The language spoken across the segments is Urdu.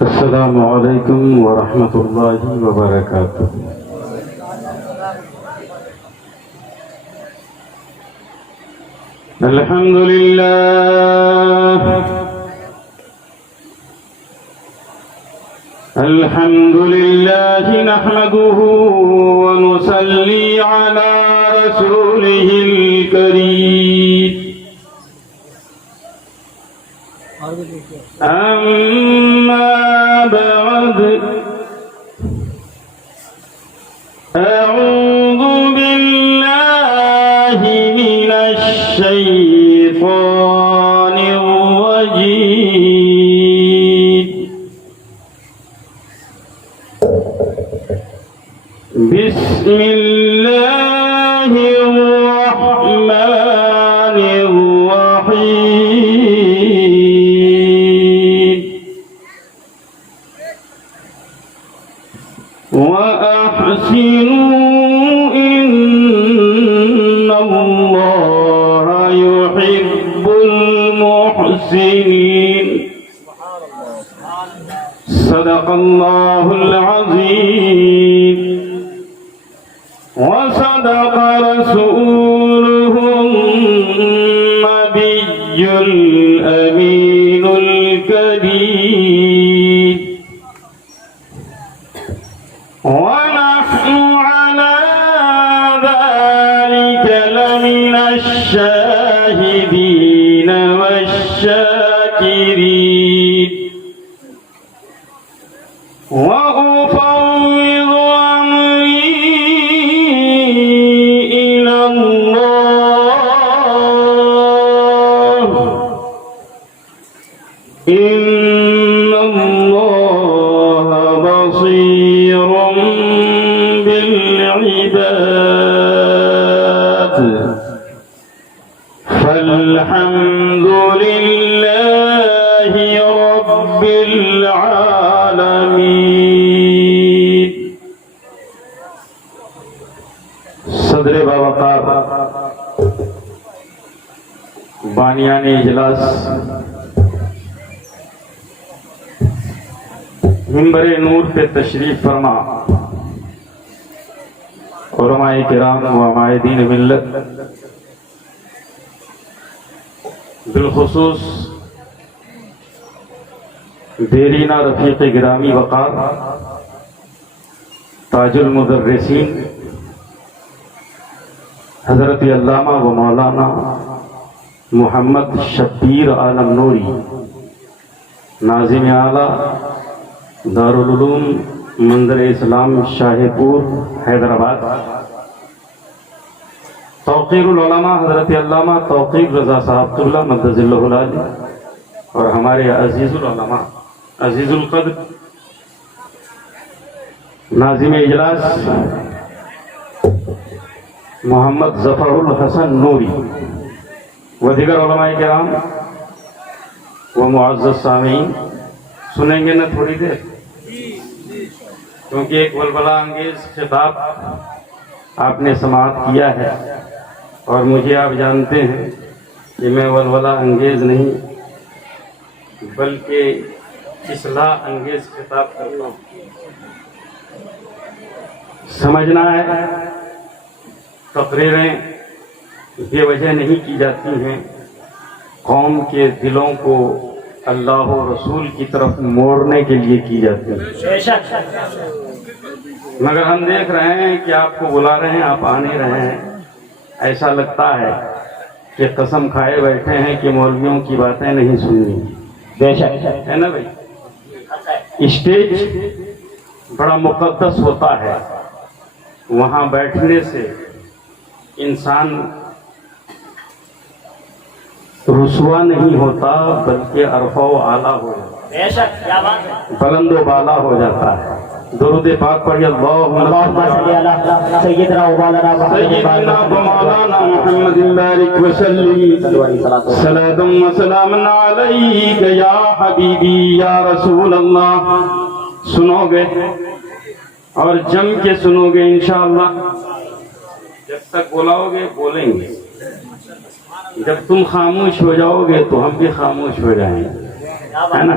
السلام علیکم ورحمۃ اللہ وبرکاتہ۔ الحمد للہ نحمده ونصلي على رسوله الكريم، أما بعد، أعوذ بالله من الشيطان الرجيم، بسم الله الرحمن الرحيم، وأحسنوا إن الله يحب المحسنين، صدق الله العظيم، وصدق رسوله النبي الأمين الكريم، ونحن على ذلك لمن الشاهدين والشاكرين، وأفوض أمري إلى الله، إن الله بصير بالعباد، فالحمد لله رب العالمين۔ صدر باوقار بانیان اجلاس، منبر نور پہ تشریف فرما علماء کرام و عمائدین ملت، بالخصوص دیرینہ رفیق گرامی وقار تاج المدرسین حضرت علامہ و مولانا محمد شبیر عالم نوری، ناظم اعلیٰ دارالعلوم منظر اسلام شاہ پور حیدرآباد، توقیر العلماء حضرت علامہ توقیر رضا صاحب اللہ مدد اللہ العالی، اور ہمارے عزیز العلماء عزیز القدر ناظم اجلاس محمد ظفر الحسن نوری، و دیگر علماء کرام و معزز سامعین، سنیں گے نا تھوڑی دیر، کیونکہ ایک ولولہ انگیز خطاب آپ نے سماعت کیا ہے، اور مجھے آپ جانتے ہیں کہ میں ولولہ انگیز نہیں بلکہ اصلاح انگیز خطاب کرتا ہوں۔ سمجھنا ہے تقریریں بے وجہ نہیں کی جاتی ہیں، قوم کے دلوں کو اللہ و رسول کی طرف موڑنے کے لیے کی جاتی ہیں، مگر ہم دیکھ رہے ہیں کہ آپ کو بلا رہے ہیں، آپ آ نہیں رہے ہیں، ایسا لگتا ہے کہ قسم کھائے بیٹھے ہیں کہ مولویوں کی باتیں نہیں سننی، بے شک ہے نا بھائی۔ اسٹیج بڑا مقدس ہوتا ہے، وہاں بیٹھنے سے انسان رسوا نہیں ہوتا بلکہ عرفہ و اعلیٰ ہو جاتا ہے، بلند و بالا ہو جاتا ہے۔ درود پاک پڑھیے، اللہم صلی علی سیدنا و مولانا محمد بارک وسلم، صلاۃ و سلام علیک یا حبیبی یا رسول اللہ۔ سنو گے اور جم کے سنو گے انشاءاللہ، جب تک بلاؤ گے بولیں گے، جب تم خاموش ہو جاؤ گے تو ہم بھی خاموش ہو جائیں گے، ہے نا۔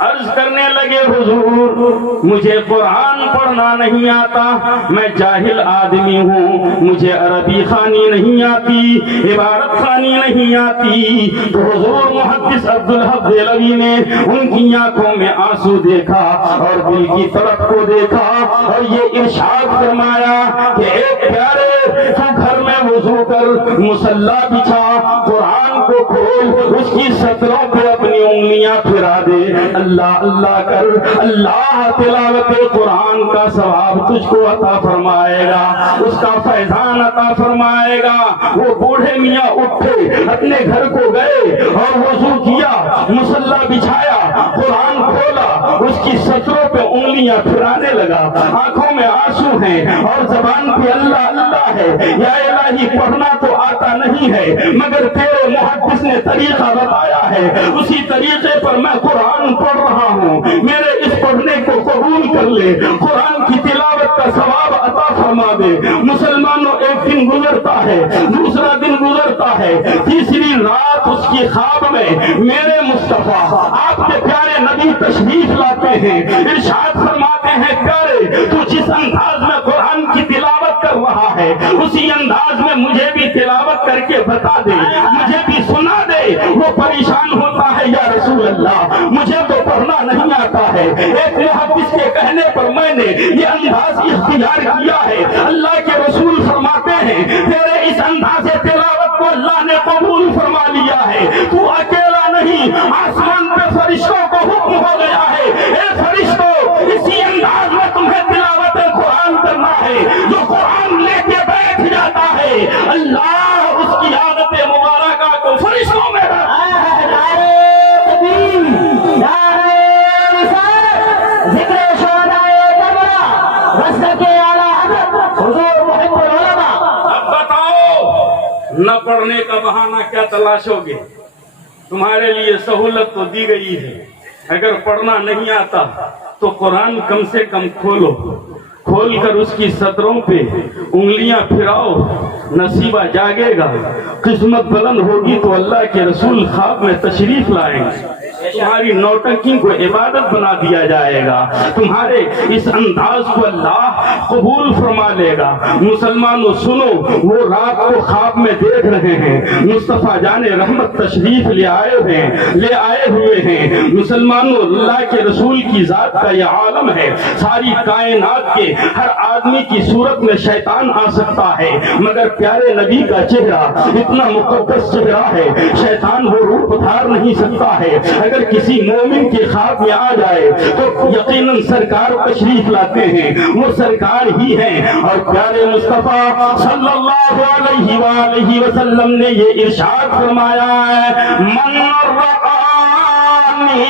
عرض کرنے لگے حضور مجھے قرآن پڑھنا نہیں آتا، میں جاہل آدمی ہوں، مجھے عربی خوانی نہیں آتی، عبارت خوانی نہیں آتی۔ تو حضور محدث عبدالحق دہلوی نے ان کی آنکھوں میں آنسو دیکھا اور دل کی تڑپ کو دیکھا اور یہ ارشاد فرمایا کہ ایک پیارے تو گھر میں وضو کر مصلی بچھا، قرآن کو کھول، اس کی سطروں پہ اپنی انگلیاں پھرا دے، اللہ اللہ کر، اللہ تلاوت قرآن کا ثواب تجھ کو عطا فرمائے گا، اس کا فیضان عطا فرمائے گا۔ وہ بوڑھے میاں اٹھے، اپنے گھر کو گئے اور وضو کیا، مصلی بچھایا، قرآن کھولا، اس کی سطروں پہ انگلیاں پھرانے لگا، آنکھوں میں آنسو ہیں اور زبان پہ اللہ اللہ ہے۔ یا الہی پڑھنا تو آتا نہیں ہے مگر تیرے محدث نے طریقہ بتایا ہے، اسی طریقے پر میں قرآن پڑھ رہا ہوں، میرے اس پڑھنے کو قبول کر لے، قرآن کی تلاوت کا ثواب عطا فرما دے۔ مسلمانوں ایک دن گزرتا ہے، دوسرا دن گزرتا ہے، تیسری رات اس کی خواب میں میرے مصطفیٰ آپ کے پیارے نبی تشریف لاتے ہیں، ارشاد فرماتے ہیں پیارے تو جس انداز میں قرآن کی تلاوت کر رہا ہے اسی انداز میں مجھے بھی تلاوت کر کے بتا دے، مجھے بھی سنا دے۔ وہ پریشان ہوتا ہے، یا رسول اللہ مجھے تو پڑھنا نہیں آتا ہے، ایک محدث کے کہنے پر میں نے یہ انداز اختیار کیا ہے۔ اللہ کے رسول فرماتے ہیں تیرے اس انداز تلاوت کو اللہ نے قبول فرما لیا ہے، تو اکیلا نہیں، آسمان پہ فرشتوں کو حکم ہو گیا ہے، اے فرشتوں اسی انداز میں تمہیں تلاوت قرآن کرنا ہے۔ جو قرآن لے کے بیٹھ جاتا ہے اللہ اس کی عادت مبارکہ کو فرشتوں میں نہ پڑھنے کا بہانہ کیا تلاشو گے؟ تمہارے لیے سہولت تو دی گئی ہے، اگر پڑھنا نہیں آتا تو قرآن کم سے کم کھولو، کھول کر اس کی سطروں پہ انگلیاں پھراؤ، نصیبہ جاگے گا، قسمت بلند ہوگی تو اللہ کے رسول خواب میں تشریف لائیں گے، تمہاری نوٹنکی کو عبادت بنا دیا جائے گا، تمہارے اس انداز کو اللہ قبول فرما لے گا۔ مسلمانوں سنو، وہ رات کو خواب میں دیکھ رہے ہیں، مصطفیٰ جان رحمت تشریف لے آئے ہوئے ہیں۔ مسلمانوں اللہ کے رسول کی ذات کا یہ عالم ہے، ساری کائنات کے ہر آدمی کی صورت میں شیطان آ سکتا ہے مگر پیارے نبی کا چہرہ اتنا مقدس چہرہ ہے، شیطان وہ روپ دھار نہیں سکتا ہے۔ اگر کسی مومن کے خواب میں آ جائے تو یقیناً سرکار تشریف لاتے ہیں، وہ سرکار ہی ہیں۔ اور پیارے مصطفیٰ صلی اللہ علیہ وآلہ وسلم نے یہ ارشاد فرمایا ہے من رآنی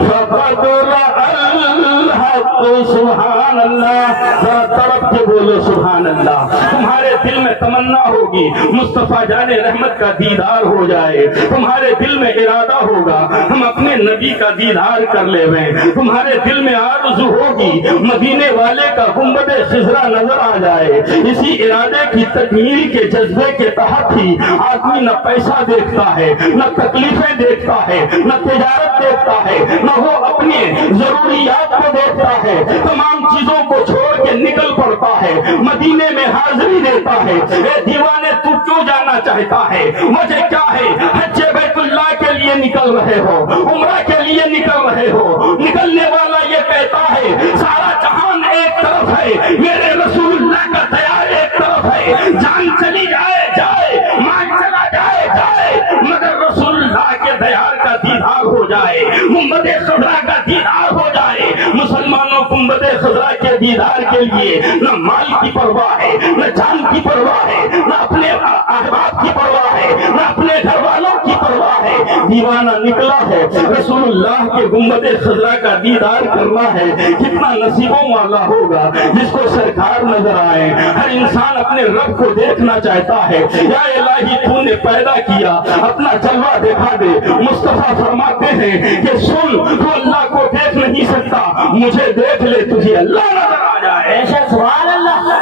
فقد رأى الحق۔ سبحان اللہ، ذرا تڑپ کے بولو سبحان اللہ۔ تمہارے دل میں تمنا ہوگی مصطفیٰ جان رحمت کا دیدار ہو جائے، تمہارے دل میں ارادہ ہوگا ہم اپنے نبی کا دیدار کر لے ویں، تمہارے دل میں آرزو ہوگی مدینے والے کا گنبد خضرا نظر آ جائے۔ اسی ارادے کی تکمیل کے جذبے کے تحت ہی آدمی نہ پیسہ دیکھتا ہے، نہ تکلیفیں دیکھتا ہے، نہ تجارت دیکھتا ہے، نہ وہ اپنے ضروریات کو دیکھتا ہے، تمام چیزوں کو چھوڑ کے نکل پڑتا ہے، مدینے میں حاضری دیتا ہے۔ اے دیوانے تو کیوں جانا چاہتا ہے؟ وجہ کیا ہے؟ حج بیت اللہ کے لیے نکل رہے ہو، عمرہ کے لیے نکل رہے ہو، نکلنے والا یہ کہتا ہے سارا جہان ایک طرف ہے، میرے رسول اللہ کا دیار ایک طرف ہے، جان چلی جائے جائے، مال چلا جائے جائے، مگر رسول اللہ کے دیار کا دیدار ہو جائے، گنبد خضرا کا دیدار ہو جائے۔ مسلمانوں گنبد خضرا کے دیدار کے لیے نہ مال کی پرواہ ہے، نہ جان کی پرواہ ہے، نہ اپنے احباب کی پرواہ ہے، نہ اپنے گھر والوں کی پرواہ ہے، دیوانہ نکلا ہے رسول اللہ کے گنبد خضرا کا دیدار کرنا ہے۔ کتنا نصیبوں والا ہوگا جس کو سرکار نظر آئے۔ ہر انسان اپنے رب کو دیکھنا چاہتا ہے، یا الہی تو نے پیدا کیا اپنا جلوہ دکھا دے۔ مصطفیٰ فرماتے ہیں کہ سن تو اللہ کو دیکھ نہیں سکتا، مجھے دیکھ لے تجھے اللہ نظر آ جائے۔ سبحان اللہ۔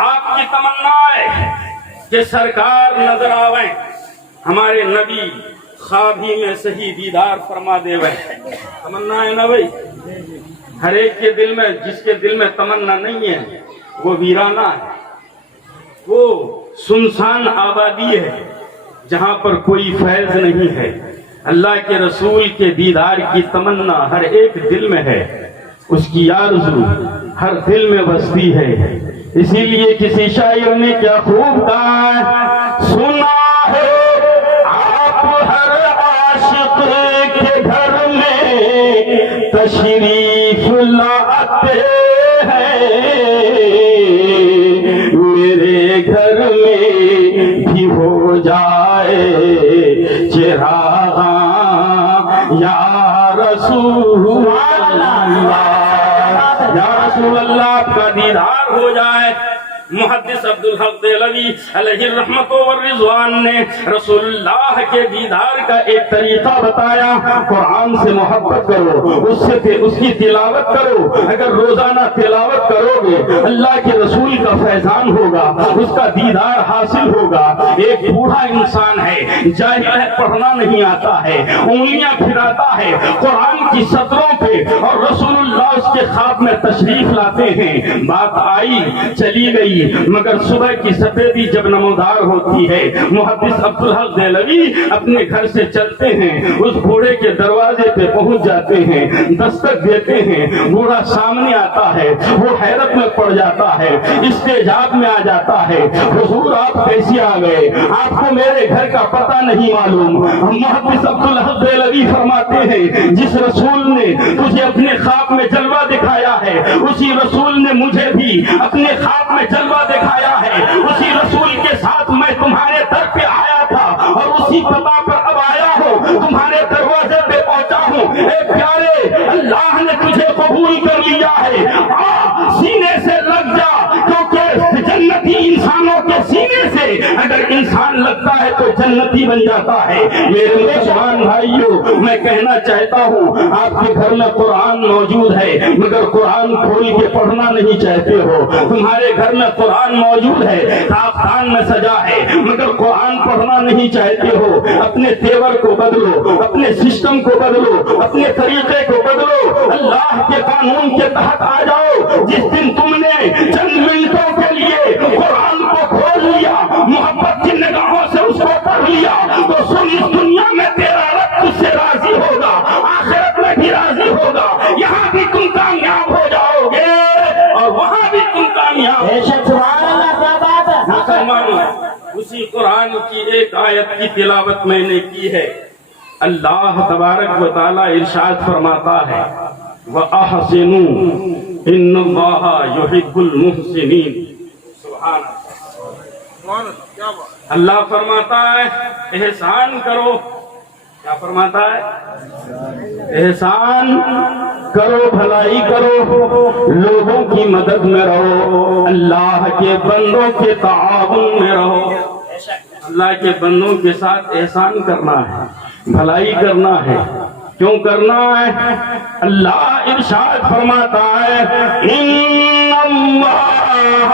آپ کی تمنا ہے کہ سرکار نظر آویں، ہمارے نبی خواب ہی میں صحیح دیدار فرما دے وے تمنا ہے نا بھائی. ہر ایک کے دل میں، جس کے دل میں تمنا نہیں ہے وہ ویرانہ ہے، وہ سنسان آبادی ہے جہاں پر کوئی فیض نہیں ہے. اللہ کے رسول کے دیدار کی تمنا ہر ایک دل میں ہے، اس کی آرزو ہر دل میں بستی ہے. اسی لیے کسی شاعر نے کیا خوب کہا ہے، سنا ہے آپ ہر عاشق کے گھر میں تشریف لاتے ہیں، میرے گھر میں بھی ہو جائے چراغاں یا رسول اللہ، یا رسول اللہ آپ کا دیدار ہو جائے. محدث عبدالحق دہلوی علیہ الرحمت والرضوان نے رسول اللہ کے دیدار کا ایک طریقہ بتایا. قرآن سے محبت کرو، اس کی تلاوت کرو. اگر روزانہ تلاوت کرو گے اللہ کے رسول کا فیضان ہوگا، اس کا دیدار حاصل ہوگا. ایک بوڑھا انسان ہے، جاہل ہے، پڑھنا نہیں آتا ہے، انگلیاں پھراتا ہے قرآن کی سطروں پہ، اور رسول اللہ اس کے خواب میں تشریف لاتے ہیں. بات آئی چلی گئی، مگر صبح کی سفیدی جب نمودار ہوتی ہے، محدث عبدالحق دہلوی اپنے گھر سے چلتے ہیں، اس بوڑھے کے دروازے پہ پہنچ جاتے ہیں، دستک دیتے ہیں. بوڑھا سامنے آتا ہے، وہ حیرت میں پڑ جاتا ہے، استعجاب میں آ جاتا ہے، حضور آپ کیسے آ گئے؟ آپ کو میرے گھر کا پتہ نہیں معلوم؟ محدث عبدالحق دہلوی فرماتے ہیں جس رسول نے تجھے اپنے خواب میں جلوہ دکھایا ہے، اسی رسول نے مجھے بھی اپنے خواب میں جلوہ دکھایا ہے. اسی رسول کے ساتھ میں تمہارے در پہ آیا تھا، اور اسی پتہ پر اب آیا ہوں، تمہارے دروازے پہ پہنچا ہوں. اے پیارے، اللہ نے تجھے قبول کر لیا ہے، سینے سے لگ جا، کیونکہ جنتی انسانوں کے سینے سے اگر انسان لگتا ہے تو جنتی بن جاتا ہے. میرے مسلمان بھائیوں، میں کہنا چاہتا ہوں آپ کے گھر میں قرآن موجود ہے مگر قرآن کھول کے پڑھنا نہیں چاہتے ہو. تمہارے گھر میں قرآن موجود ہے، داستان میں سجا ہے، مگر قرآن پڑھنا نہیں چاہتے ہو. اپنے تیور کو بدلو، اپنے سسٹم کو بدلو، اپنے طریقے کو بدلو، اللہ کے قانون کے تحت آ جاؤ. جس دن تم نے چند منٹوں کے لیے قرآن کو کھول لیا، محبت کی نگاہوں سے اس کو پڑھ لیا، تو سن اس دنیا میں تیرا رب تجھ سے راضی ہوگا، آخرت میں بھی راضی ہوگا. یہاں بھی تم کامیاب ہو جاؤ گے اور وہاں بھی تم کامیاب. اسی قرآن کی ایک آیت کی تلاوت میں نے کی ہے. اللہ تبارک و تعالی ارشاد فرماتا ہے وَأَحْسِنُوا إِنَّ اللَّهَ يُحِبُّ الْمُحْسِنِينَ. سبحان اللہ. اللہ فرماتا ہے احسان کرو. کیا فرماتا ہے؟ احسان کرو، بھلائی کرو، لوگوں کی مدد میں رہو، اللہ کے بندوں کے تعاون میں رہو. اللہ کے بندوں کے ساتھ احسان کرنا ہے، بھلائی کرنا ہے. کیوں کرنا ہے؟ اللہ ارشاد فرماتا ہے ان اللہ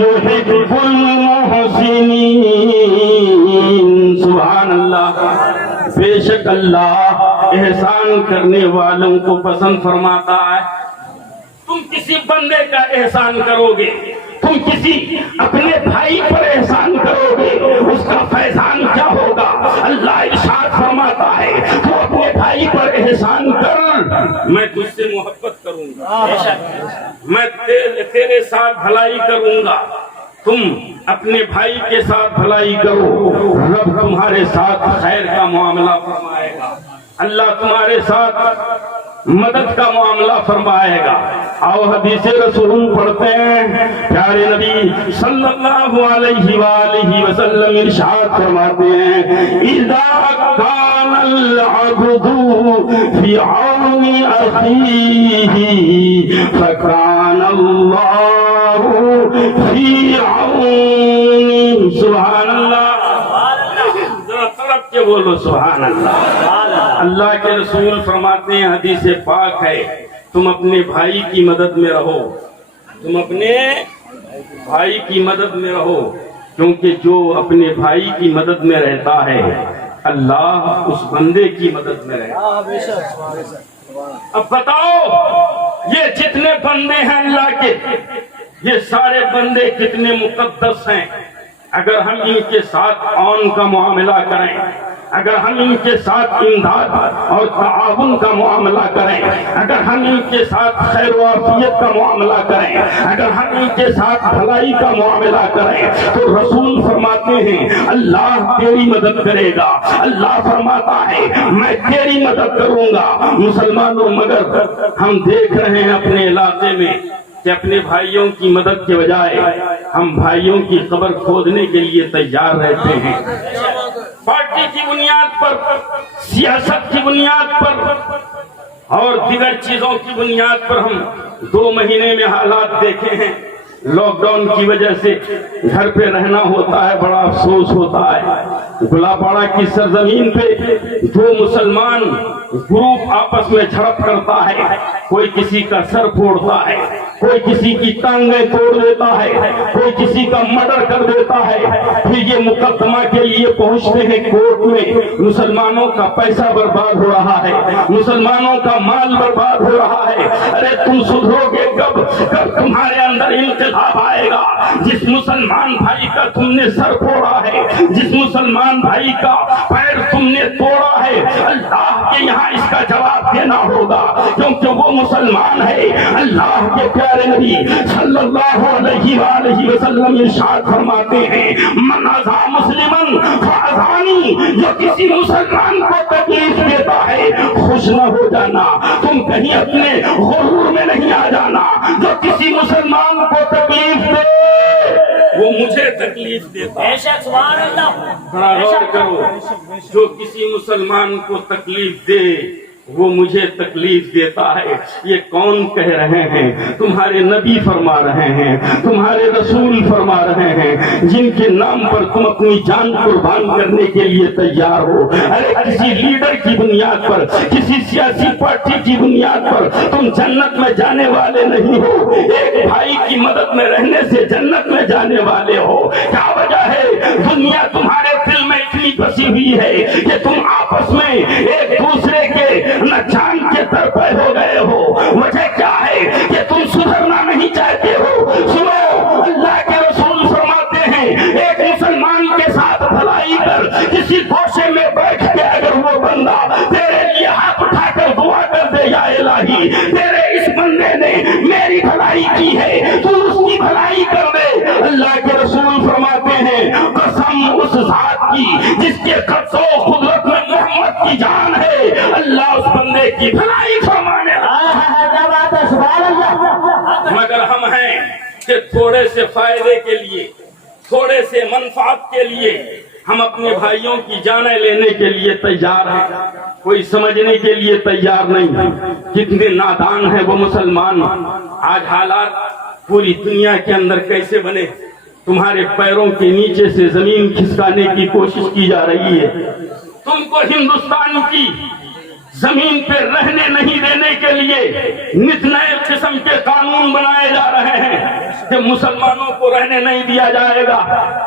یحب المحسنین. سبحان اللہ. بے شک اللہ احسان کرنے والوں کو پسند فرماتا ہے. تم کسی بندے کا احسان کرو گے، تم کسی اپنے بھائی پر احسان کرو گے، اس کا فیضان کیا ہوگا؟ اللہ ارشاد فرماتا ہے تو اپنے بھائی پر احسان کر، میں تجھ سے محبت کروں گا، میں تیرے ساتھ بھلائی کروں گا. تم اپنے بھائی کے ساتھ بھلائی کرو، رب تمہارے ساتھ خیر کا معاملہ فرمائے گا، اللہ تمہارے ساتھ مدد کا معاملہ فرمائے گا. آؤ حدیث رسول پڑھتے ہیں. پیارے نبی صلی اللہ علیہ وآلہ وسلم ارشاد فرماتے ہیں اذا کان العبد فی عون اخیہ فکان اللہ فی عون. سبحان اللہ. ذرا تڑپ کے بولو سبحان اللہ. اللہ کے رسول فرماتے ہیں حدیث پاک ہے تم اپنے بھائی کی مدد میں رہو، تم اپنے بھائی کی مدد میں رہو، کیونکہ جو اپنے بھائی کی مدد میں رہتا ہے اللہ اس بندے کی مدد میں رہے. اب بتاؤ یہ جتنے بندے ہیں اللہ کے، یہ سارے بندے کتنے مقدس ہیں. اگر ہم ان کے ساتھ عون کا معاملہ کریں، اگر ہم ان کے ساتھ امداد اور تعاون کا معاملہ کریں، اگر ہم ان کے ساتھ خیر و عافیت کا معاملہ کریں، اگر ہم ان کے ساتھ بھلائی کا معاملہ کریں، تو رسول فرماتے ہیں اللہ تیری مدد کرے گا. اللہ فرماتا ہے میں تیری مدد کروں گا. مسلمانوں، مگر ہم دیکھ رہے ہیں اپنے علاقے میں کہ اپنے بھائیوں کی مدد کے بجائے ہم بھائیوں کی قبر کھودنے کے لیے تیار رہتے ہیں. پارٹی کی بنیاد پر، سیاست کی بنیاد پر اور دیگر چیزوں کی بنیاد پر ہم 2 مہینے میں حالات دیکھے ہیں. لاک ڈاؤن کی وجہ سے گھر پہ رہنا ہوتا ہے، بڑا افسوس ہوتا ہے. گلاپاڑا کی سرزمین پہ 2 مسلمان گروپ آپس میں جھڑپ کرتا ہے، کوئی کسی کا سر پھوڑتا ہے، کوئی کسی کی ٹانگیں توڑ دیتا ہے، کوئی کسی کا مرڈر کر دیتا ہے. پھر یہ مقدمہ کے لیے پہنچتے ہیں کورٹ میں. مسلمانوں کا پیسہ برباد ہو رہا ہے، مسلمانوں کا مال برباد ہو رہا ہے. ارے تم سدھرو گے کب تمہارے اندر انقلاب آئے گا؟ جس مسلمان بھائی کا تم نے سر پھوڑا ہے، جس مسلمان بھائی کا پیر تم نے توڑا ہے، اللہ کے یہاں اس کا جواب دینا ہوگا، کیونکہ وہ مسلمان ہے. اللہ کے پیارے نبی صلی اللہ علیہ وآلہ وسلم ارشاد فرماتے ہیں من اذا مسلمن فاذانی، جو کسی مسلمان کو تکلیف دیتا ہے خوش نہ ہو جانا، تم کہیں اپنے غرور میں نہیں آ جانا. جو کسی مسلمان کو تکلیف دے وہ مجھے تکلیف دیتا ہے. بڑا غور کرو، جو کسی مسلمان کو تکلیف دے وہ مجھے تکلیف دیتا ہے. یہ کون کہہ رہے ہیں؟ تمہارے نبی فرما رہے ہیں، تمہارے رسول فرما رہے ہیں، جن کے نام پر تم اپنی جان قربان کرنے کے لیے تیار ہو. ارے کسی لیڈر کی بنیاد پر، کسی سیاسی پارٹی کی بنیاد پر تم جنت میں جانے والے نہیں ہو. ایک بھائی کی مدد میں رہنے سے جنت میں جانے والے ہو. کیا وجہ ہے؟ دنیا تمہارے دل میں اتنی بسی ہوئی ہے کہ تم آپس میں ایک دوسرے کے نہ جان کے طرفے ہو گئے ہو. وجہ کیا ہے کہ تم سدھرنا نہیں چاہتے ہو. سنو، اللہ کے رسول فرماتے ہیں ایک مسلمان کے ساتھ بھلائی کر، کسی گوشے میں بیٹھ کے اگر وہ بندہ تیرے لیے ہاتھ اٹھا کر دعا کر دے یا الہی تیرے اس بندے نے میری بھلائی کی ہے، تو اس کی بھلائی کر دے. اللہ کے رسول فرماتے ہیں قسم اس ذات کی جس کے قبض و قدرت میں محمد کی جان ہے، اللہ اس بندے کی بھلائی فرمانے. مگر ہم ہیں کہ تھوڑے سے فائدے کے لیے، تھوڑے سے منفعت کے لیے ہم اپنے بھائیوں کی جانیں لینے کے لیے تیار ہیں، کوئی سمجھنے کے لیے تیار نہیں. کتنے نادان ہیں وہ مسلمان. آج حالات پوری دنیا کے اندر کیسے بنے؟ تمہارے پیروں کے نیچے سے زمین کھسکانے کی کوشش کی جا رہی ہے. تم کو ہندوستان کی زمین پہ رہنے نہیں دینے کے لیے نت نئے قسم کے قانون بنائے جا رہے ہیں کہ مسلمانوں کو رہنے نہیں دیا جائے گا،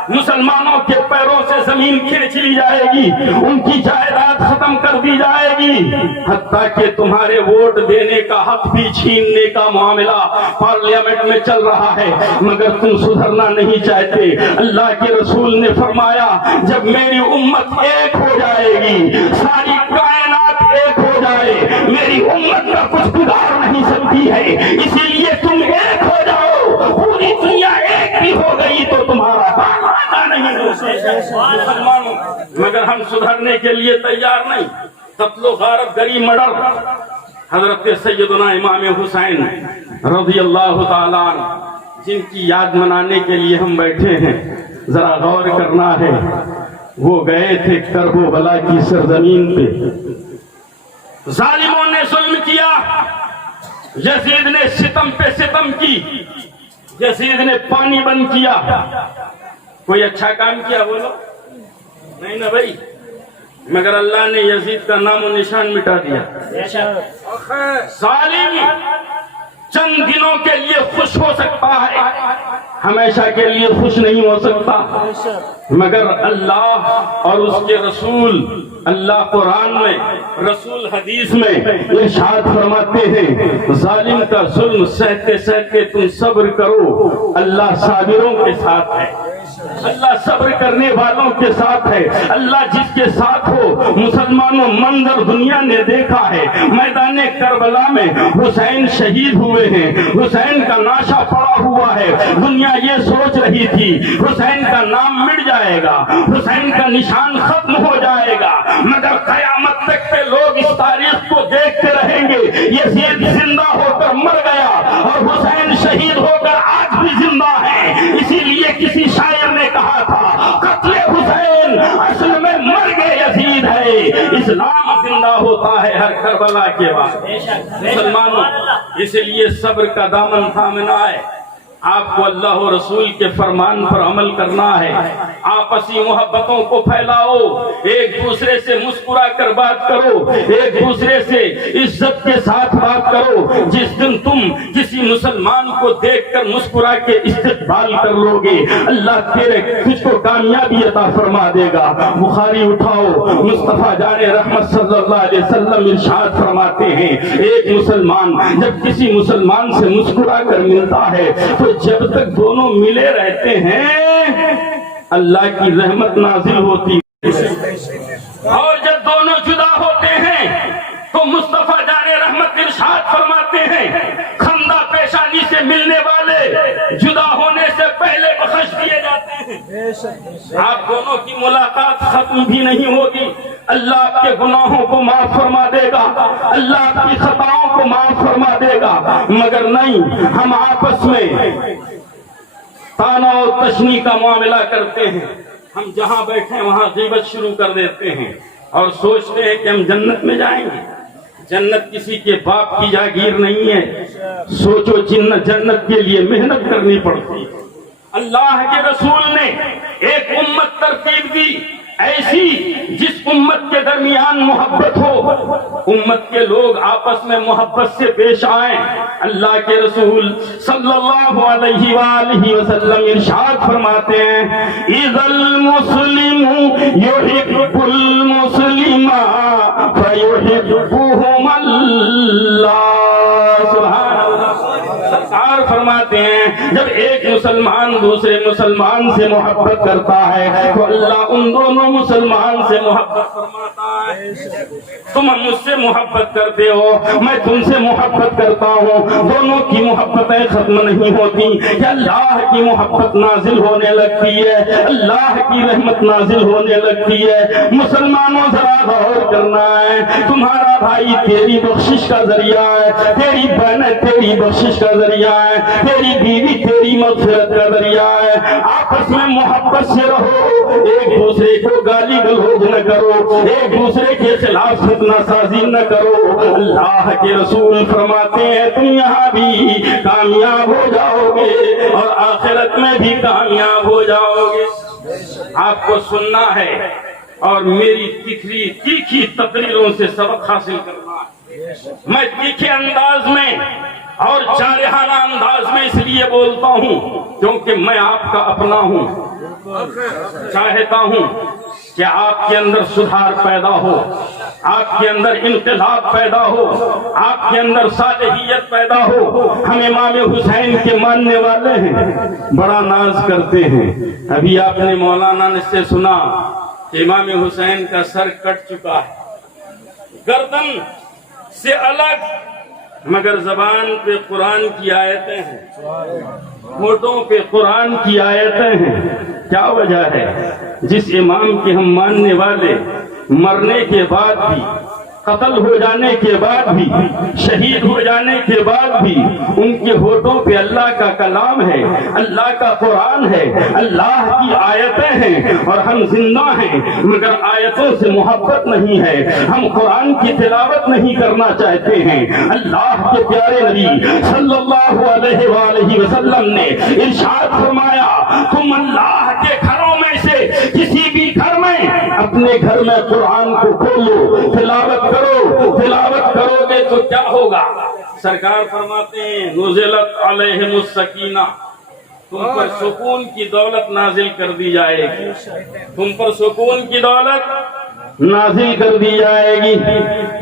مسلمانوں کے پیروں سے زمین کھینچ لی جائے گی، ان کی جائیداد ختم کر دی جائے گی، حتیٰ کہ تمہارے ووٹ دینے کا حق بھی چھیننے کا معاملہ پارلیمنٹ میں چل رہا ہے. مگر تم سدھرنا نہیں چاہتے. اللہ کے رسول نے فرمایا جب میری امت ایک ہو جائے گی، ساری کائنات ایک ہو جائے، میری امت کا کچھ بگاڑ نہیں سکتی ہے. اسی لیے تم ایک ہو جاؤ. پوری دنیا ایک بھی ہو گئی تو تمہارا باقاعدہ نہیں ہو مسلمانوں. مگر ہم سدھرنے کے لیے تیار نہیں. قتل و غارت گری مرڈر حضرت سیدنا امام حسین رضی اللہ تعالیٰ عنہ، جن کی یاد منانے کے لیے ہم بیٹھے ہیں، ذرا غور کرنا ہے. وہ گئے تھے کربلا کی سرزمین پہ. ظالموں نے ظلم کیا، یزید نے ستم پہ ستم کی، یزید نے پانی بند کیا. کوئی اچھا کام کیا بولو؟ نہیں نا بھائی. مگر اللہ نے یزید کا نام و نشان مٹا دیا. ظالم چند دنوں کے لیے خوش ہو سکتا ہے، ہمیشہ کے لیے خوش نہیں ہو سکتا، مگر اللہ اور اس کے رسول، اللہ قرآن میں، رسول حدیث میں ارشاد فرماتے ہیں ظالم کا ظلم سہتے سہتے تم صبر کرو، اللہ صابروں کے ساتھ ہے، اللہ صبر کرنے والوں کے ساتھ ہے۔ اللہ جس کے ساتھ ہو، مسلمانوں منظر دنیا نے دیکھا ہے، میدان کربلا میں حسین شہید ہوئے ہیں، حسین کا ناشا پڑا ہوا ہے، دنیا یہ سوچ رہی تھی حسین کا نام مٹ جائے گا، حسین کا نشان ختم ہو جائے گا، مگر قیامت تک کے لوگ اس تاریخ کو دیکھتے رہیں گے یزید زندہ ہو کر مر گیا اور حسین شہید ہو کر آج بھی زندہ ہے۔ اسی لیے کسی شاعر نے کہا تھا قتل حسین اصل میں مرگ یزید ہے، اسلام زندہ ہوتا ہے ہر کربلا کے بعد۔ مسلمانوں، اس لیے صبر کا دامن تھامنا ہے، آپ کو اللہ و رسول کے فرمان پر عمل کرنا ہے، آپسی محبتوں کو پھیلاؤ، ایک دوسرے سے مسکرا کر بات کرو، ایک دوسرے سے عزت کے ساتھ بات کرو۔ جس دن تم کسی مسلمان کو دیکھ کر مسکرا کے استقبال کر لو گے، اللہ تجھ کو کامیابی عطا فرما دے گا۔ بخاری اٹھاؤ، مصطفیٰ جان رحمت صلی اللہ علیہ وسلم ارشاد فرماتے ہیں ایک مسلمان جب کسی مسلمان سے مسکرا کر ملتا ہے تو جب تک دونوں ملے رہتے ہیں اللہ کی رحمت نازل ہوتی ہے، اور جب دونوں جدا ہوتے ہیں تو مصطفیٰ جان رحمت ارشاد فرماتے ہیں خندہ پیشانی سے ملنے والے جدا ہونے سے پہلے بخش دیے جاتے ہیں۔ آپ دونوں کی ملاقات ختم بھی نہیں ہوگی، اللہ آپ کے گناہوں کو معاف فرما دے گا، اللہ آپ کی خطاؤں کو معاف فرما دے گا، مگر نہیں، ہم آپس میں تانا اور تشنی کا معاملہ کرتے ہیں، ہم جہاں بیٹھے وہاں غیبت شروع کر دیتے ہیں اور سوچتے ہیں کہ ہم جنت میں جائیں گے۔ جنت کسی کے باپ کی جاگیر نہیں ہے، سوچو جنت کے لیے محنت کرنی پڑتی ہے۔ اللہ کے رسول نے ایک امت ترتیب دی ایسی جس امت کے درمیان محبت ہو، امت کے لوگ آپس میں محبت سے پیش آئیں۔ اللہ کے رسول صلی اللہ علیہ وآلہ وسلم ارشاد فرماتے ہیں اذا المسلم یحب المسلم فیحبہم اللہ۔ سبحان اللہ۔ سرکار فرماتے ہیں جب ایک مسلمان دوسرے مسلمان سے محبت کرتا ہے تو اللہ ان دونوں مسلمان سے محبت فرماتا ہے۔ تم مجھ سے محبت کرتے ہو، میں تم سے محبت کرتا ہوں، دونوں کی محبتیں ختم نہیں ہوتی کہ اللہ کی محبت نازل ہونے لگتی ہے، اللہ کی رحمت نازل ہونے لگتی ہے۔ مسلمانوں ذرا غور کرنا ہے، تمہارا بھائی تیری بخشش کا ذریعہ ہے، تیری بہن تیری بخشش کا ذریعہ ہے، تیری بیوی تیری مغفرت کا ذریعہ ہے۔ آپس میں محبت سے رہو، ایک دوسرے کو گالی گلوچ نہ کرو، ایک دوسرے کے خلاف فتنہ سازی نہ کرو۔ اللہ کے رسول فرماتے ہیں تم یہاں بھی کامیاب ہو جاؤ گے اور آخرت میں بھی کامیاب ہو جاؤ گے۔ آپ کو سننا ہے اور میری تیکھی تقریروں سے سبق حاصل کرنا ہے۔ میں تیکھے انداز میں اور جارحانہ انداز میں اس لیے بولتا ہوں کیونکہ میں آپ کا اپنا ہوں، چاہتا ہوں کہ آپ کے اندر سدھار پیدا ہو، آپ کے اندر انقلاب پیدا ہو، آپ کے اندر صالحیت پیدا ہو۔ ہم امام حسین کے ماننے والے ہیں، بڑا ناز کرتے ہیں۔ ابھی آپ نے مولانا نے سے سنا کہ امام حسین کا سر کٹ چکا ہے، گردن سے الگ، مگر زبان پہ قرآن کی آیتیں ہیں، ہونٹوں پہ قرآن کی آیتیں ہیں۔ کیا وجہ ہے؟ جس امام کے ہم ماننے والے مرنے کے بعد بھی، قتل ہو جانے کے بعد بھی، شہید ہو جانے کے بعد بھی ان کے ہونٹوں پہ اللہ کا کلام ہے، اللہ کا قرآن ہے، اللہ کی آیتیں ہیں، اور ہم زندہ ہیں مگر آیتوں سے محبت نہیں ہے، ہم قرآن کی تلاوت نہیں کرنا چاہتے ہیں۔ اللہ کے پیارے نبی صلی اللہ علیہ وآلہ وسلم نے ارشاد فرمایا تم اللہ کے گھروں میں سے کسی بھی گھر میں اپنے گھر میں قرآن کو کھولو، تلاوت کرو گے تو کیا ہوگا؟ سرکار فرماتے ہیں نزلت علیہم السکینہ، تم پر سکون کی دولت نازل کر دی جائے گی، تم پر سکون کی دولت نازل کر دی جائے گی۔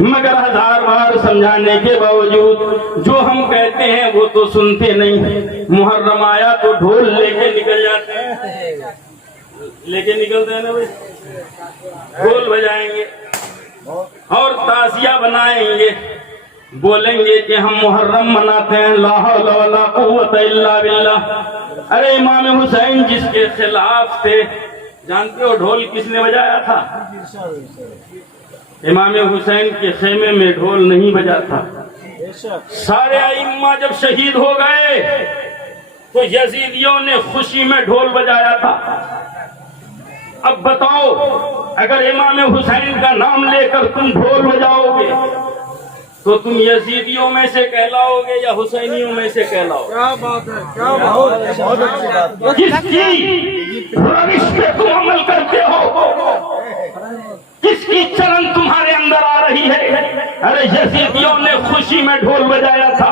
مگر ہزار بار سمجھانے کے باوجود جو ہم کہتے ہیں وہ تو سنتے نہیں۔ محرم آیا تو ڈھول لے کے نکل جاتے ہیں، لے کے نکلتے ہیں نا بھائی، ڈھول بجائیں گے اور تعزیہ بنائیں گے، بولیں گے کہ ہم محرم مناتے ہیں، لا حول ولا قوت الا باللہ۔ ارے امام حسین جس کے خلاف تھے، جانتے ہو ڈھول کس نے بجایا تھا؟ امام حسین کے خیمے میں ڈھول نہیں بجا تھا۔ سارے ائمہ جب شہید ہو گئے تو یزیدیوں نے خوشی میں ڈھول بجایا تھا۔ اب بتاؤ، اگر امام حسین کا نام لے کر تم ڈھول بجاؤ گے تو تم یزیدیوں میں سے کہلاؤ گے یا حسینیوں میں سے کہلاؤ گے؟ کیا بات ہے، کیا بات ہے۔ کس کی روش پہ تم عمل کرتے ہو؟ کس کی چلن تمہارے اندر آ رہی ہے؟ ارے یزیدیوں نے خوشی میں ڈھول بجایا تھا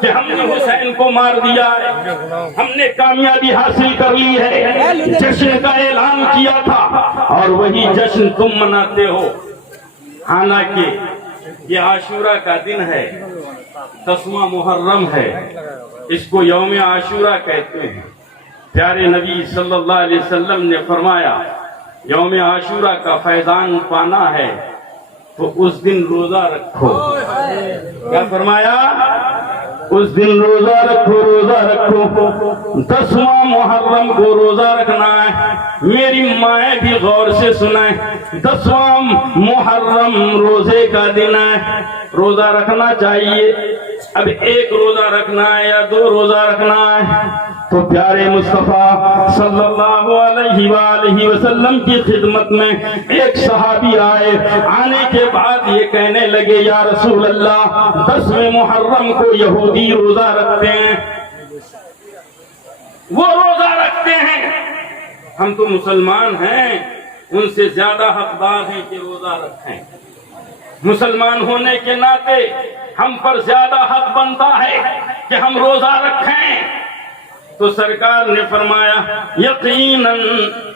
کہ ہم نے حسین کو مار دیا ہے، ہم نے کامیابی حاصل کر لی ہے، جشن کا اعلان کیا تھا، اور وہی جشن تم مناتے ہو۔ حالانکہ یہ عاشورہ کا دن ہے، 10واں محرم ہے، اس کو یوم عاشورہ کہتے ہیں۔ پیارے نبی صلی اللہ علیہ وسلم نے فرمایا یوم عاشورہ کا فیضان پانا ہے تو اس دن روزہ رکھو۔ کیا فرمایا؟ اس دن روزہ رکھو، روزہ رکھو۔ 10واں محرم کو روزہ رکھنا ہے۔ میری مائیں بھی غور سے سنیں، 10واں محرم روزے کا دن ہے، روزہ رکھنا چاہیے۔ اب ایک روزہ رکھنا ہے یا 2 روزہ رکھنا ہے؟ تو پیارے مصطفیٰ صلی اللہ علیہ وآلہ وسلم کی خدمت میں ایک صحابی آئے، آنے کے بعد یہ کہنے لگے یا رسول اللہ 10ویں محرم کو یہودی روزہ رکھتے ہیں، وہ روزہ رکھتے ہیں، ہم تو مسلمان ہیں، ان سے زیادہ حقدار ہیں کہ روزہ رکھیں۔ مسلمان ہونے کے ناطے ہم پر زیادہ حق بنتا ہے کہ ہم روزہ رکھیں۔ تو سرکار نے فرمایا یقیناً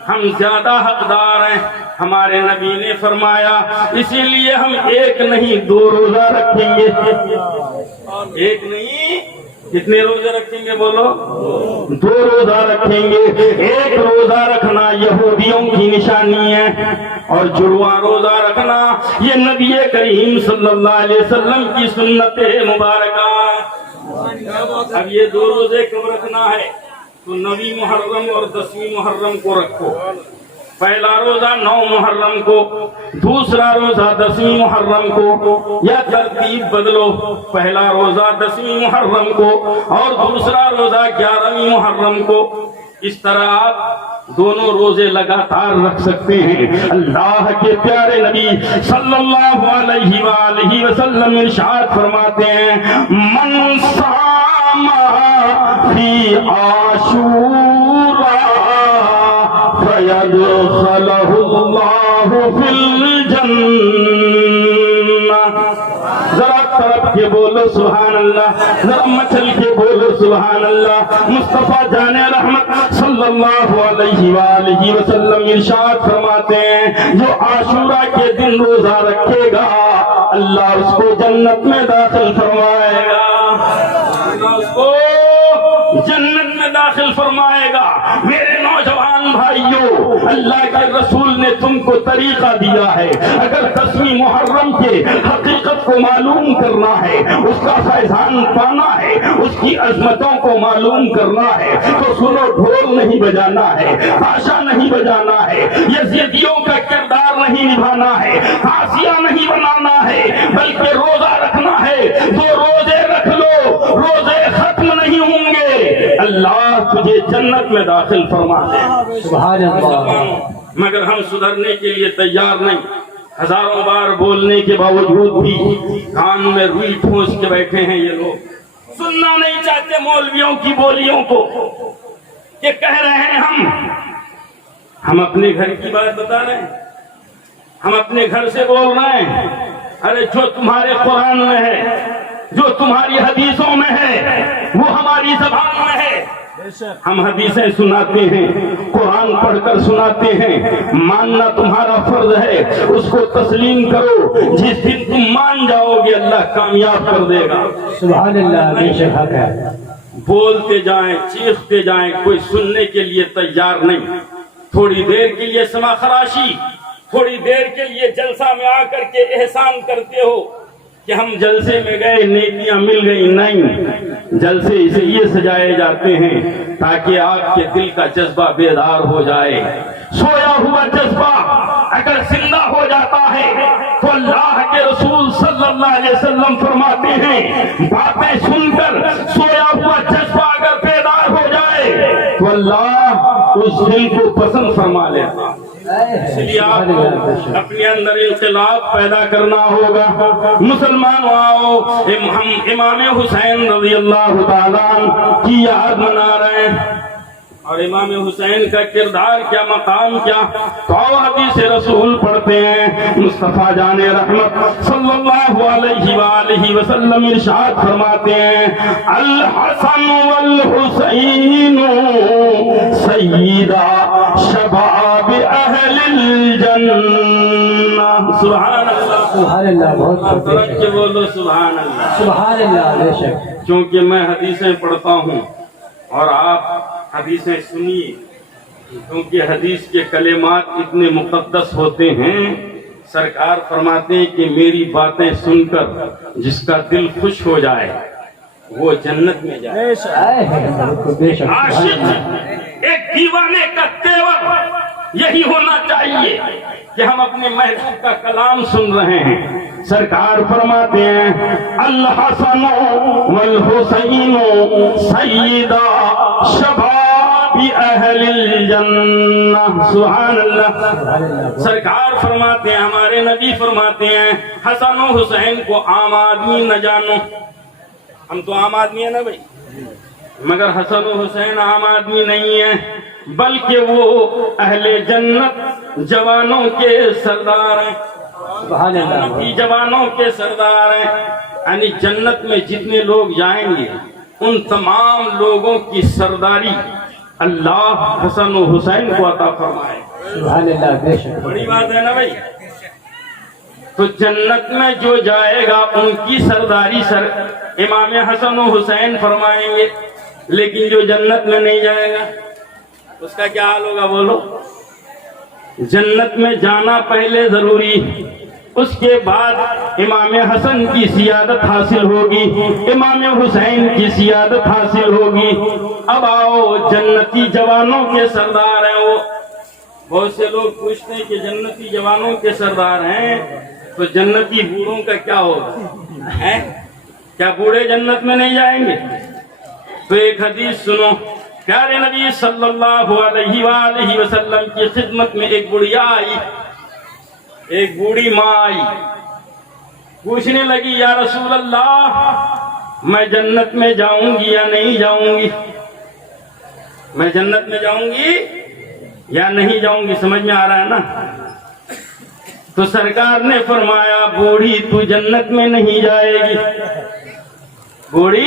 ہم زیادہ حقدار ہیں۔ ہمارے نبی نے فرمایا اسی لیے ہم ایک نہیں 2 روزہ رکھیں گے۔ ایک نہیں، کتنے روزے رکھیں گے بولو؟ 2 روزہ رکھیں گے۔ ایک روزہ رکھنا یہودیوں کی نشانی ہے، اور جڑواں روزہ رکھنا یہ نبی کریم صلی اللہ علیہ وسلم کی سنت مبارکہ۔ اب یہ 2 روزے کب رکھنا ہے؟ تو 9 محرم اور 10 محرم کو رکھو۔ پہلا روزہ 9 محرم کو، دوسرا روزہ 10 محرم کو، یا ترتیب بدلو، پہلا روزہ 10 محرم کو اور دوسرا روزہ 11 محرم کو۔ اس طرح آپ دونوں روزے لگاتار رکھ سکتے ہیں۔ اللہ کے پیارے نبی صلی اللہ علیہ وآلہ وسلم ارشاد فرماتے ہیں من صام فی عاشورا فیدخلہ اللہ فی الجنہ۔ ذرا طرف کے بولو سبحان اللہ، ذرا مچل کے بولو سبحان اللہ۔ مصطفیٰ جان رحمت صلی اللہ علیہ وآلہ وسلم ارشاد فرماتے ہیں جو عاشورہ کے دن روزہ رکھے گا اللہ اس کو جنت میں داخل فرمائے گا، اللہ اس کو جنت میں داخل فرمائے گا۔ میرے نوجوان بھائیوں، اللہ کے رسول نے تم کو طریقہ دیا ہے، اگر 10ویں محرم کے حقیقت کو معلوم کرنا ہے، اس کا فیضان پانا ہے، اس کی عظمتوں کو معلوم کرنا ہے تو سنو، ڈھول نہیں بجانا ہے، تاشا نہیں بجانا ہے، یزیدیوں کا کردار نہیں نبھانا ہے، تعزیہ نہیں بنانا ہے، بلکہ روزہ رکھنا ہے۔ 2 روزے رکھ لو، روزے ختم نہیں ہوں گے، اللہ تجھے جنت میں داخل فرما دے۔ سبحان اللہ۔ مگر ہم سدھرنے کے لیے تیار نہیں، ہزاروں بار بولنے کے باوجود بھی کان میں روئی ٹھونس کے بیٹھے ہیں یہ لوگ، سننا نہیں چاہتے مولویوں کی بولیوں کو کہ کہہ رہے ہیں ہم اپنے گھر کی بات بتا رہے ہیں، ہم اپنے گھر سے بول رہے ہیں۔ ارے جو تمہارے قرآن میں ہے، جو تمہاری حدیثوں میں ہے، وہ ہماری زبان میں ہے، ہم حدیثیں سناتے ہیں، قرآن پڑھ کر سناتے ہیں، ماننا تمہارا فرض ہے، اس کو تسلیم کرو، جس دن تم مان جاؤ گے اللہ کامیاب کر دے گا۔ سبحان اللہ، بے شک حق ہے۔ بولتے جائیں، چیختے جائیں، کوئی سننے کے لیے تیار نہیں۔ تھوڑی دیر کے لیے سما خراشی، تھوڑی دیر کے لیے جلسہ میں آ کر کے احسان کرتے ہو کہ ہم جلسے میں گئے نیکیاں مل گئی، نہیں، جلسے اس لیے سجائے جاتے ہیں تاکہ آپ کے دل کا جذبہ بیدار ہو جائے۔ سویا ہوا جذبہ اگر زندہ ہو جاتا ہے تو اللہ کے رسول صلی اللہ علیہ وسلم فرماتے ہیں باتیں سن کر سویا ہوا جذبہ اگر بیدار ہو جائے تو اللہ اس دل کو پسند فرما لیتا۔ اس لیے آپ کو اپنے اندر انقلاب پیدا کرنا ہوگا۔ مسلمان آؤ، ہم امام حسین رضی اللہ تعالیٰ عنہ کی یاد منا رہے ہیں، اور امام حسین کا کردار کیا، مقام کیا، تو حدیث رسول پڑھتے ہیں۔ مصطفیٰ جان رحمت صلی اللہ علیہ وآلہ وسلم ارشاد فرماتے ہیں الحسن والحسین سیدا شباب اہل الجنہ۔ سبحان اللہ، سبحان اللہ، بہت رکھ کے بولو سبحان اللہ۔ سبحان اللہ، بے شک۔ کیونکہ میں حدیثیں پڑھتا ہوں اور آپ حدیثیں سنیے، کیونکہ حدیث کے کلمات اتنے مقدس ہوتے ہیں۔ سرکار فرماتے ہیں کہ میری باتیں سن کر جس کا دل خوش ہو جائے وہ جنت میں جائے۔ بے شک۔ عاشق، ایک دیوانے کا تیور یہی ہونا چاہیے کہ ہم اپنے محبوب کا کلام سن رہے ہیں۔ سرکار فرماتے ہیں الحسن والحسین سیدا شباب اہل الجنہ۔ سبحان اللہ۔ سرکار فرماتے ہیں، ہمارے نبی فرماتے ہیں حسن و حسین کو عام آدمی نہ جانو، ہم تو عام آدمی ہیں نا بھائی، مگر حسن و حسین عام آدمی نہیں ہے، بلکہ وہ اہل جنت جوانوں کے سردار ہیں۔ سبحان اللہ۔ جوانوں کے سردار ہیں، یعنی جنت میں جتنے لوگ جائیں گے ان تمام لوگوں کی سرداری اللہ حسن و حسین کو عطا فرمائے۔ سبحان اللہ، بے شک۔ بڑی بات ہے نا بھائی۔ تو جنت میں جو جائے گا ان کی سرداری امام حسن و حسین فرمائیں گے، لیکن جو جنت میں نہیں جائے گا اس کا کیا حال ہوگا بولو؟ جنت میں جانا پہلے ضروری، اس کے بعد امام حسن کی سیادت حاصل ہوگی، امام حسین کی سیادت حاصل ہوگی۔ اب آؤ، جنتی جوانوں کے سردار ہیں وہ۔ بہت سے لوگ پوچھتے ہیں کہ جنتی جوانوں کے سردار ہیں تو جنتی بوڑھوں کا کیا ہوگا؟ کیا بوڑھے جنت میں نہیں جائیں گے؟ تو ایک حدیث سنو، پیارے نبی صلی اللہ علیہ وآلہ وسلم کی خدمت میں ایک بڑھیا آئی، ایک بوڑھی ماں آئی، پوچھنے لگی یا رسول اللہ میں جنت میں جاؤں گی یا نہیں جاؤں گی؟ میں جنت میں جاؤں گی یا نہیں جاؤں گی؟ سمجھ میں آ رہا ہے نا؟ تو سرکار نے فرمایا بوڑھی تو جنت میں نہیں جائے گی، بوڑھی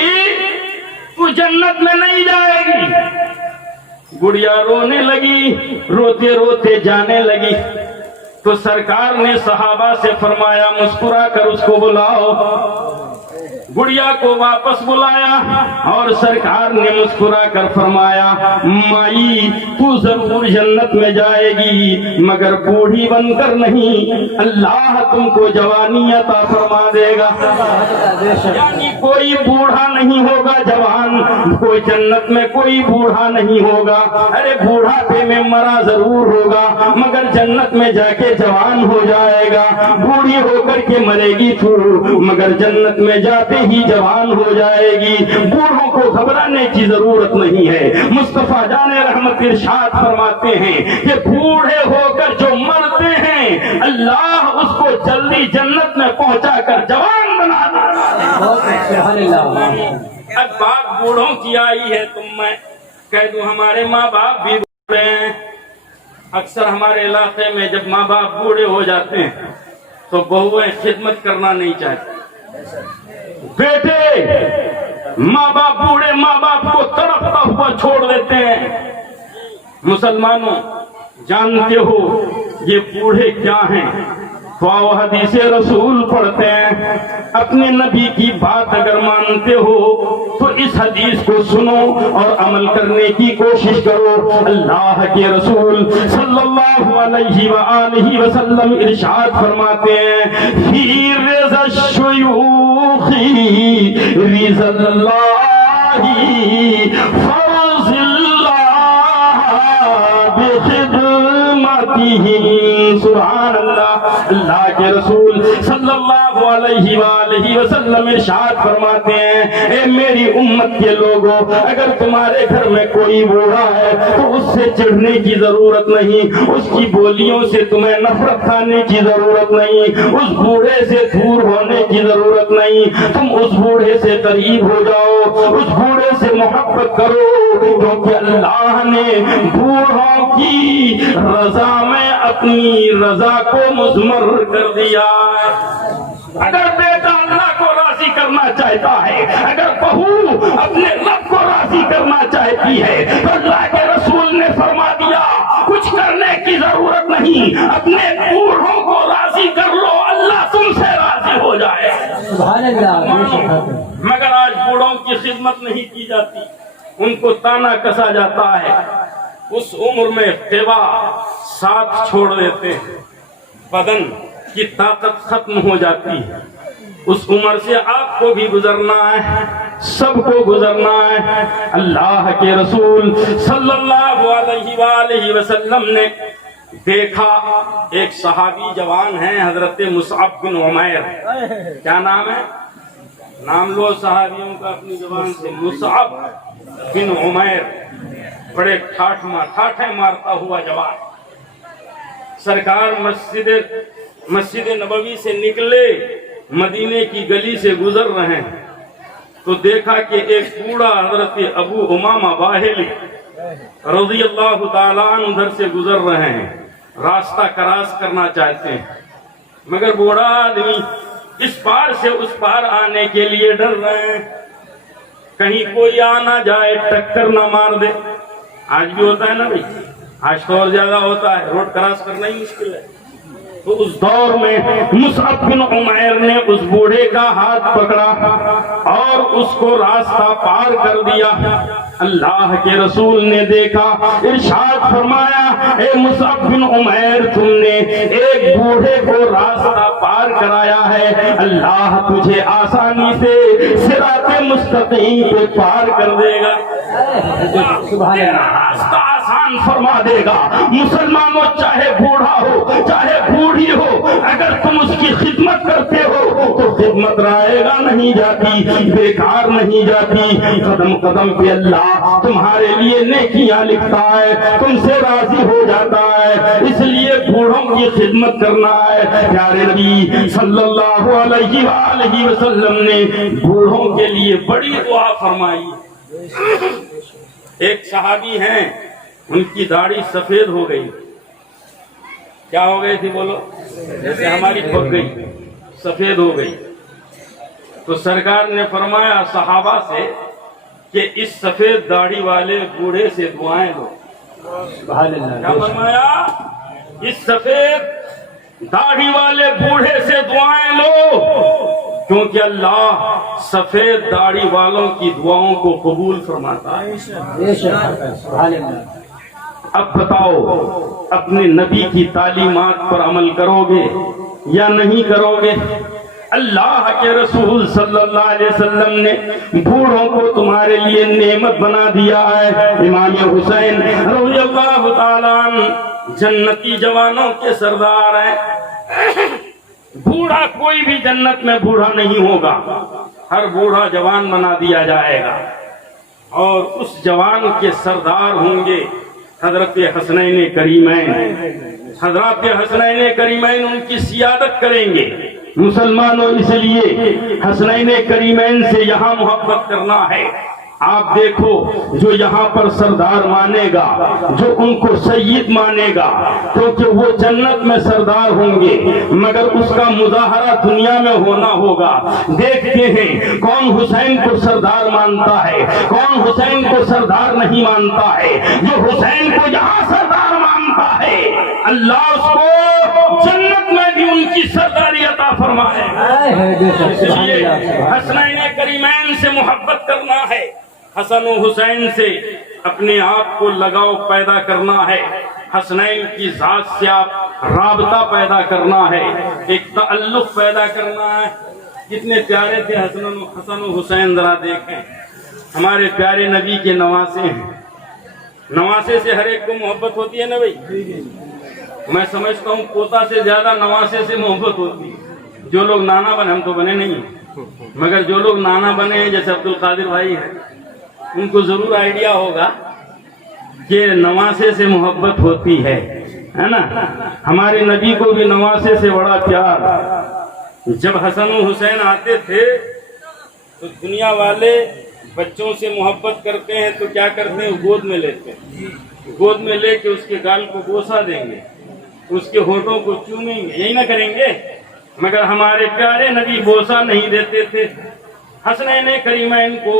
تو جنت میں نہیں جائے گی۔ گڑیا رونے لگی، روتے روتے جانے لگی۔ تو سرکار نے صحابہ سے فرمایا مسکرا کر اس کو بلاؤ۔ گڑیا کو واپس بلایا اور سرکار نے مسکرا کر فرمایا مائی تو ضرور جنت میں جائے گی مگر بوڑھی بن کر نہیں، اللہ تم کو جوانی عطا فرما دے گا۔ یعنی کوئی بوڑھا نہیں ہوگا جوان، کوئی جنت میں کوئی بوڑھا نہیں ہوگا۔ ارے بوڑھاپے میں مرا ضرور ہوگا مگر جنت میں جا کے جوان ہو جائے گا۔ بوڑھی ہو کر کے مرے گی تو مگر جنت میں جاتے ہی جوان ہو جائے گی۔ بوڑھوں کو گھبرانے کی ضرورت نہیں ہے۔ مصطفیٰ جان رحمت ارشاد فرماتے ہیں کہ بوڑھے ہو کر جو مرتے ہیں اللہ اس کو جلدی جنت میں پہنچا کر جوان بنا دیتا ہے۔ اب بات بوڑھوں کی آئی ہے تو میں کہہ دوں ہمارے ماں باپ بھی بوڑھے ہیں۔ اکثر ہمارے علاقے میں جب ماں باپ بوڑھے ہو جاتے ہیں تو بہویں خدمت کرنا نہیں چاہتی۔ بیٹے ماں باپ بوڑھے ماں باپ کو تڑپتا ہوا چھوڑ دیتے ہیں. مسلمانوں جانتے ہو یہ بوڑھے کیا ہیں؟ تو آؤ حدیث رسول پڑھتے ہیں. اپنے نبی کی بات اگر مانتے ہو تو اس حدیث کو سنو اور عمل کرنے کی کوشش کرو. اللہ کے رسول صلی اللہ علیہ وآلہ وسلم ارشاد فرماتے ہیں فی رضا الشیوخ رضا اللہ فرض اللہ بخدمتہ. سبحان اللہ. اللہ کے رسول صلی اللہ علیہ وآلہ وسلم ارشاد فرماتے ہیں اے میری امت کے لوگوں، اگر تمہارے گھر میں کوئی بوڑھا ہے تو اس سے چڑھنے کی ضرورت نہیں، اس کی بولیوں سے تمہیں نفرت کھانے کی ضرورت نہیں، اس بوڑھے سے دور ہونے کی ضرورت نہیں. تم اس بوڑھے سے قریب ہو جاؤ، اس بوڑھے سے محبت کرو، کیونکہ اللہ نے بوڑھوں کی رضا میں اپنی رضا کو مضمر کر دیا. اگر بیٹا اللہ کو راضی کرنا چاہتا ہے، اگر بہو اپنے رب کو راضی کرنا چاہتی ہے تو اللہ کے رسول نے فرما دیا کچھ کرنے کی ضرورت نہیں، اپنے بوڑھوں کو راضی کر لو، اللہ تم سے راضی ہو جائے. سبحان اللہ. بے شک. مگر آج بوڑھوں کی خدمت نہیں کی جاتی، ان کو تانا کسا جاتا ہے. اس عمر میں خیبہ ساتھ چھوڑ دیتے ہیں، بدن کی طاقت ختم ہو جاتی ہے. اس عمر سے آپ کو بھی گزرنا ہے، سب کو گزرنا ہے. اللہ کے رسول صلی اللہ علیہ وآلہ وسلم نے دیکھا ایک صحابی جوان ہیں حضرت مصعب بن عمیر. کیا نام ہے؟ نام لو صحابیوں کا اپنی زبان سے. مصعب بن عمیر، بڑے ٹھاٹھے مارتا ہوا جوان. سرکار مسجد نبوی سے نکلے، مدینے کی گلی سے گزر رہے ہیں تو دیکھا کہ ایک بوڑھا حضرت ابو امامہ باہلی رضی اللہ تعالیٰ عنہ ادھر سے گزر رہے ہیں، راستہ کراس کرنا چاہتے ہیں، مگر بوڑھا آدمی اس پار سے اس پار آنے کے لیے ڈر رہے ہیں، کہیں کوئی آ نہ جائے ٹکر نہ مار دے. آج بھی ہوتا ہے نا بھائی، آج تو اور زیادہ ہوتا ہے، روڈ کراس کرنا ہی مشکل ہے. تو اس دور میں مصعب بن عمیر نے اس بوڑھے کا ہاتھ پکڑا اور اس کو راستہ پار کر دیا. اللہ کے رسول نے دیکھا، ارشاد فرمایا اے مصعب بن عمیر تم نے ایک بوڑھے کو راستہ پار کرایا ہے، اللہ تجھے آسانی سے صراط مستقیم پہ پار کر دے گا. سبحان اللہ. راستہ آسان فرما دے گا. مسلمانوں چاہے بوڑھا ہو چاہے بوڑھی ہو، اگر تم اس کی خدمت کرتے ہو تو خدمت رائے گا نہیں جاتی، بیکار نہیں جاتی. قدم قدم پہ اللہ تمہارے لیے نیکیاں لکھتا ہے، تم سے راضی ہو جاتا ہے. اس لیے بوڑھوں کی خدمت کرنا ہے. پیارے نبی صلی اللہ علیہ وآلہ وسلم نے بوڑھوں کے لیے بڑی دعا فرمائی. ایک صحابی ہیں، ان کی داڑھی سفید ہو گئی. کیا ہو گئی تھی بولو؟ جیسے ہماری پک گئی، سفید ہو گئی. تو سرکار نے فرمایا صحابہ سے کہ اس سفید داڑھی والے بوڑھے سے دعائیں لو. سبحان اللہ. کیا فرمایا؟ اس سفید داڑھی والے بوڑھے سے دعائیں لو، کیونکہ اللہ سفید داڑھی والوں کی دعاؤں کو قبول فرماتا ہے. بے شک. سبحان اللہ. اب بتاؤ اپنے نبی کی تعلیمات پر عمل کرو گے یا نہیں کرو گے؟ اللہ کے رسول صلی اللہ علیہ وسلم نے بوڑھوں کو تمہارے لیے نعمت بنا دیا ہے. امام حسین رضی اللہ تعالیٰ عنہ جنتی جوانوں کے سردار ہیں. بوڑھا کوئی بھی جنت میں بوڑھا نہیں ہوگا، ہر بوڑھا جوان بنا دیا جائے گا، اور اس جوان کے سردار ہوں گے حضرت حسنین کریمین. حضرت حسنین کریمین ان کی سیادت کریں گے. مسلمانوں اس لیے حسنین کریمین سے یہاں محبت کرنا ہے آپ دیکھو جو یہاں پر سردار مانے گا، جو ان کو سید مانے گا، کیونکہ وہ جنت میں سردار ہوں گے، مگر اس کا مظاہرہ دنیا میں ہونا ہوگا۔ دیکھتے ہیں کون حسین کو سردار مانتا ہے، کون حسین کو سردار نہیں مانتا ہے۔ جو حسین کو یہاں سردار مانتا ہے، اللہ اس کو جنت میں بھی ان کی سرداری عطا فرمائے۔ اس لیے حسنین کریمین سے محبت کرنا ہے، حسن و حسین سے اپنے آپ کو لگاؤ پیدا کرنا ہے، حسنین کی ذات سے آپ رابطہ پیدا کرنا ہے، ایک تعلق پیدا کرنا ہے۔ کتنے پیارے تھے حسن و حسین، ذرا دیکھیں، ہمارے پیارے نبی کے نواسے ہیں۔ نواسے سے ہر ایک کو محبت ہوتی ہے نا بھائی؟ میں سمجھتا ہوں پوتا سے زیادہ نواسے سے محبت ہوتی ہے۔ جو لوگ نانا بنے، ہم تو بنے نہیں ہیں، مگر جو لوگ نانا بنے ہیں جیسے عبد القادر بھائی ہیں، ان کو ضرور آئیڈیا ہوگا کہ نواسے سے محبت ہوتی ہے نا۔ ہمارے نبی کو بھی نواسے سے بڑا پیار۔ جب حسن و حسین آتے تھے تو دنیا والے بچوں سے محبت کرتے ہیں تو کیا کرتے ہیں؟ گود میں لیتے ہیں، گود میں لے کے اس کے گال کو بوسہ دیں گے، اس کے ہونٹوں کو چومیں گے، یہی نہ کریں گے؟ مگر ہمارے پیارے نبی بوسہ نہیں دیتے تھے، حسنین کریمین کو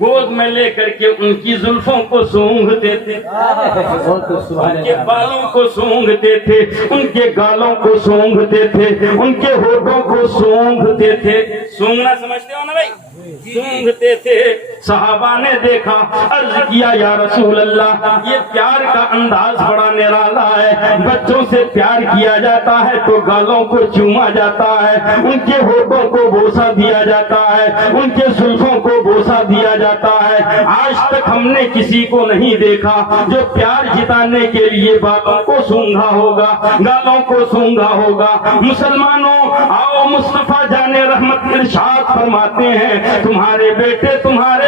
گود میں لے کر کے ان کی زلفوں کو سونگھتے تھے، ان کے بالوں کو سونگھتے تھے، ان کے گالوں کو سونگھتے تھے، ان کے ہونٹوں کو سونگھتے تھے۔ سونگنا سمجھتے ہو نا بھائی؟ سونگھتے تھے۔ صحابہ نے دیکھا، عرض کیا یا رسول اللہ، یہ پیار کا انداز بڑا نرالا ہے، بچوں سے پیار کیا جاتا ہے تو گالوں کو چوما جاتا ہے، ان کے ہونٹوں کو بوسہ دیا جاتا ہے، ان کے زلفوں کو بوسہ دیا جاتا ہے۔ آج تک ہم نے کسی کو نہیں دیکھا جو پیار جتانے کے لیے بالوں کو سونگھا ہوگا، گالوں کو سونگھا ہوگا۔ مسلمانوں آؤ، مصطفیٰ جان رحمت ارشاد فرماتے ہیں، تمہارے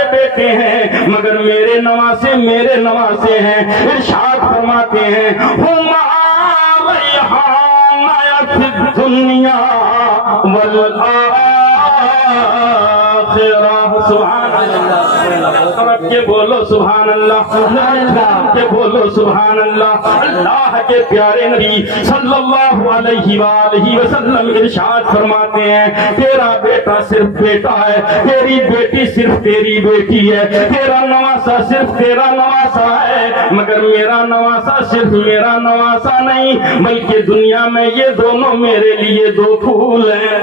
بیٹے ہیں مگر میرے نواسے ہیں۔ ارشاد فرماتے ہیں، ہم ریحان فی الدنیا والآخرہ۔ سبحان اللہ، کے بولو سبحان اللہ، کے بولو سبحان اللہ۔ اللہ کے پیارے نبی صلی اللہ علیہ وآلہ وسلم ارشاد فرماتے ہیں، تیرا بیٹا صرف بیٹا ہے، تیری بیٹی صرف تیری بیٹی ہے، تیرا نواسا صرف تیرا نواسا ہے، مگر میرا نواسا صرف میرا نواسا نہیں، بلکہ دنیا میں یہ دونوں میرے لیے دو پھول ہیں۔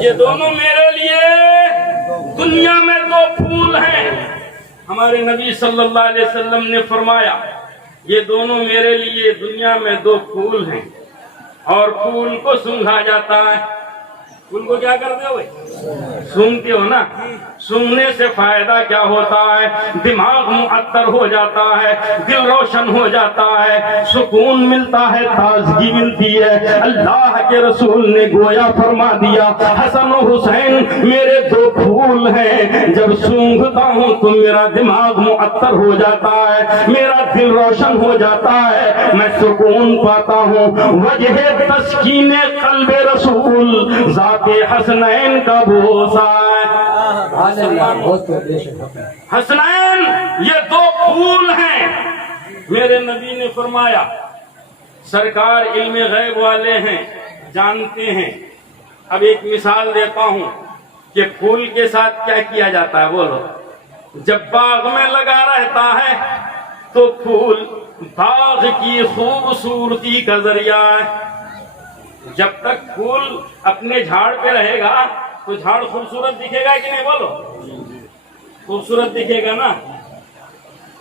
یہ دونوں میرے لیے دنیا میں دو پھول ہیں۔ ہمارے نبی صلی اللہ علیہ وسلم نے فرمایا، یہ دونوں میرے لیے دنیا میں دو پھول ہیں، اور پھول کو سونگھا جاتا ہے۔ پھول کو کیا کرتے ہو؟ سونگتے ہو نا؟ سونگنے سے فائدہ کیا ہوتا ہے؟ دماغ معطر ہو جاتا ہے، دل روشن ہو جاتا ہے، سکون ملتا ہے، تازگی ملتی ہے۔ اللہ کے رسول نے گویا فرما دیا، حسن و حسین میرے دو پھول ہیں، جب سونگھتا ہوں تو میرا دماغ معطر ہو جاتا ہے، میرا دل روشن ہو جاتا ہے، میں سکون پاتا ہوں۔ وجہ تسکین قلب رسول ذات حسنین کا بوسہ ہے۔ حسنین یہ دو پھول ہیں۔ میرے نبی نے فرمایا، سرکار علم غیب والے ہیں، جانتے ہیں۔ اب ایک مثال دیتا ہوں کہ پھول کے ساتھ کیا کیا جاتا ہے، بولو۔ جب باغ میں لگا رہتا ہے تو پھول باغ کی خوبصورتی کا ذریعہ ہے۔ جب تک پھول اپنے جھاڑ پہ رہے گا تو جھاڑ خوبصورت دکھے گا کہ نہیں، بولو؟ خوبصورت دکھے گا نا۔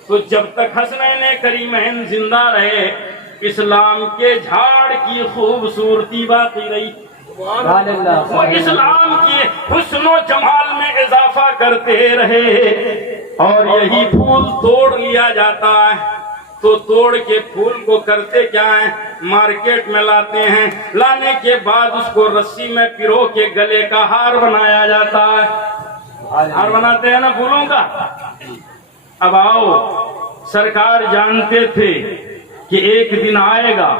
تو جب تک حسنین کریمین زندہ رہے، اسلام کے جھاڑ کی خوبصورتی باقی رہی۔ وہ اسلام کی حسن و جمال میں اضافہ کرتے رہے، اور یہی پھول توڑ لیا جاتا ہے تو توڑ کے پھول کو کرتے کیا ہیں؟ مارکیٹ میں لاتے ہیں، لانے کے بعد اس کو رسی میں پرو کے گلے کا ہار بنایا جاتا ہے۔ ہار بناتے ہیں نا پھولوں کا۔ اب آؤ، سرکار جانتے تھے کہ ایک دن آئے گا،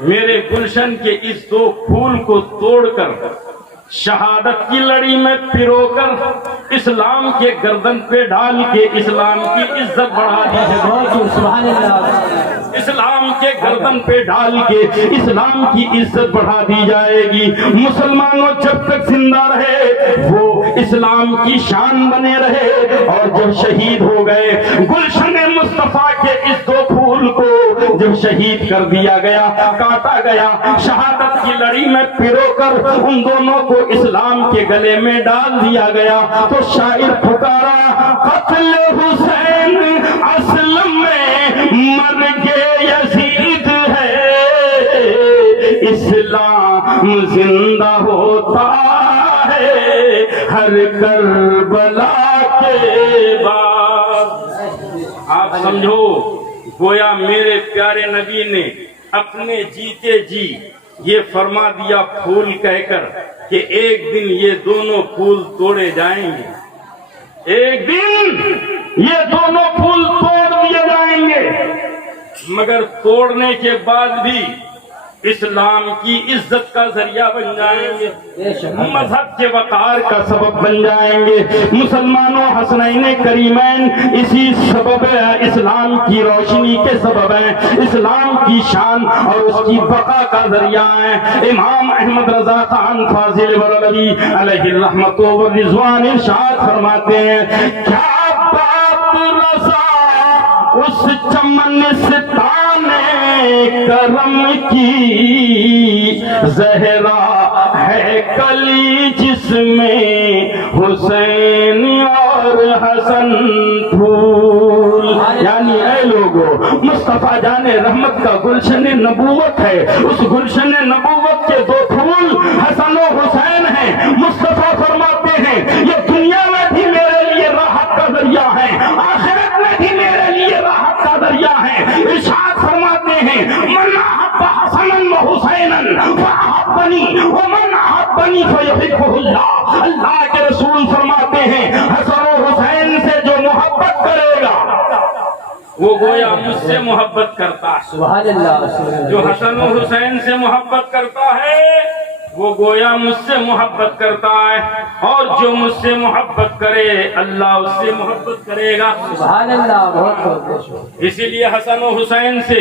میرے گلشن کے اس دو پھول کو توڑ کر شہادت کی لڑی میں پرو کر اسلام کے گردن پہ ڈال کے اسلام کی عزت بڑھا دی ہے. سبحان اللہ. اسلام کے گردن پہ ڈال کے اسلام کی عزت بڑھا دی جائے گی. مسلمانوں جب تک زندہ رہے وہ اسلام کی شان بنے رہے، اور جب شہید ہو گئے گلشن مصطفیٰ کے اس دو پھول کو جب شہید کر دیا گیا، کاٹا گیا، شہادت کی لڑی میں پرو کر ان دونوں کو اسلام کے گلے میں ڈال دیا گیا، تو شاعر پکارا قتل حسین اسلم میں مر کے یزید ہے، اسلام زندہ ہوتا ہے ہر کربلا کے بعد. آپ سمجھو گویا میرے پیارے نبی نے اپنے جیتے جی یہ فرما دیا پھول کہہ کر کہ ایک دن یہ دونوں پھول توڑے جائیں گے، ایک دن یہ دونوں پھول توڑ دیے جائیں گے، مگر توڑنے کے بعد بھی اسلام کی عزت کا ذریعہ بن جائیں گے، مذہب کے وقار کا سبب بن جائیں گے. مسلمانوں حسنین کریمین اسی سبب اسلام کی روشنی کے سبب ہیں، اسلام کی شان اور اس کی بقا کا ذریعہ ہیں. امام احمد رضا خان فاضل بریلوی علیہ الرحمت و رضوان ارشاد فرماتے ہیں کیا بات رضا اس چمنستان کرم کی، زہرا ہے کلی جس میں حسین اور حسن پھول. یعنی اے لوگو مصطفیٰ جان رحمت کا گلشن نبوت ہے، اس گلشن نبوت کے دو پھول حسن و حسین ہیں. مصطفیٰ فرماتے ہیں یہ دنیا میں بھی میرے لیے راحت کا ذریعہ ہے، آخرت میں بھی میرے لیے راحت کا ذریعہ ہے. ارشاد فرماتے ہیں من احب حسنا وحسینا فاحبنی ومن احبنی فیحبہ اللہ. اللہ کے رسول فرماتے ہیں حسن و حسین سے جو محبت کرے گا وہ گویا مجھ سے محبت کرتا ہے. سبحان اللہ. جو حسن و حسین سے محبت کرتا ہے وہ گویا مجھ سے محبت کرتا ہے، اور جو مجھ سے محبت کرے اللہ اس سے محبت کرے گا. سبحان اللہ. بہت بہت. اسی لیے حسن و حسین سے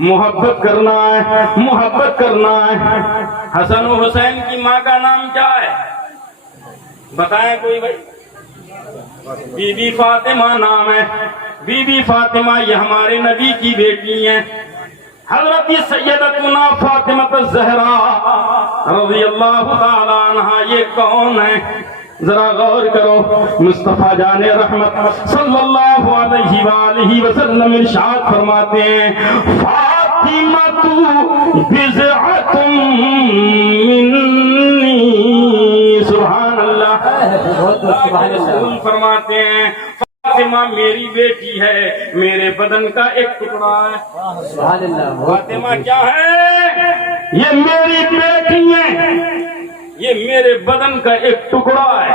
محبت کرنا ہے، محبت کرنا ہے. حسن و حسین کی ماں کا نام کیا ہے بتائیں کوئی بھائی؟ بی بی فاطمہ نام ہے. بی بی فاطمہ یہ ہمارے نبی کی بیٹی ہیں. حضرت سیدتنا فاطمہ الزہرا رضی اللہ تعالی عنہ یہ کون ہے؟ ذرا غور کرو. مصطفیٰ جان رحمت صلی اللہ علیہ وآلہ وسلم ارشاد فرماتے ہیں فاطمہ تو بضعۃ منی. سبحان اللہ. رسول فرماتے ہیں فاطمہ میری بیٹی ہے، میرے بدن کا ایک ٹکڑا ہے. سبحان اللہ. فاطمہ کیا ہے؟ یہ میری بیٹی ہے، یہ میرے بدن کا ایک ٹکڑا ہے.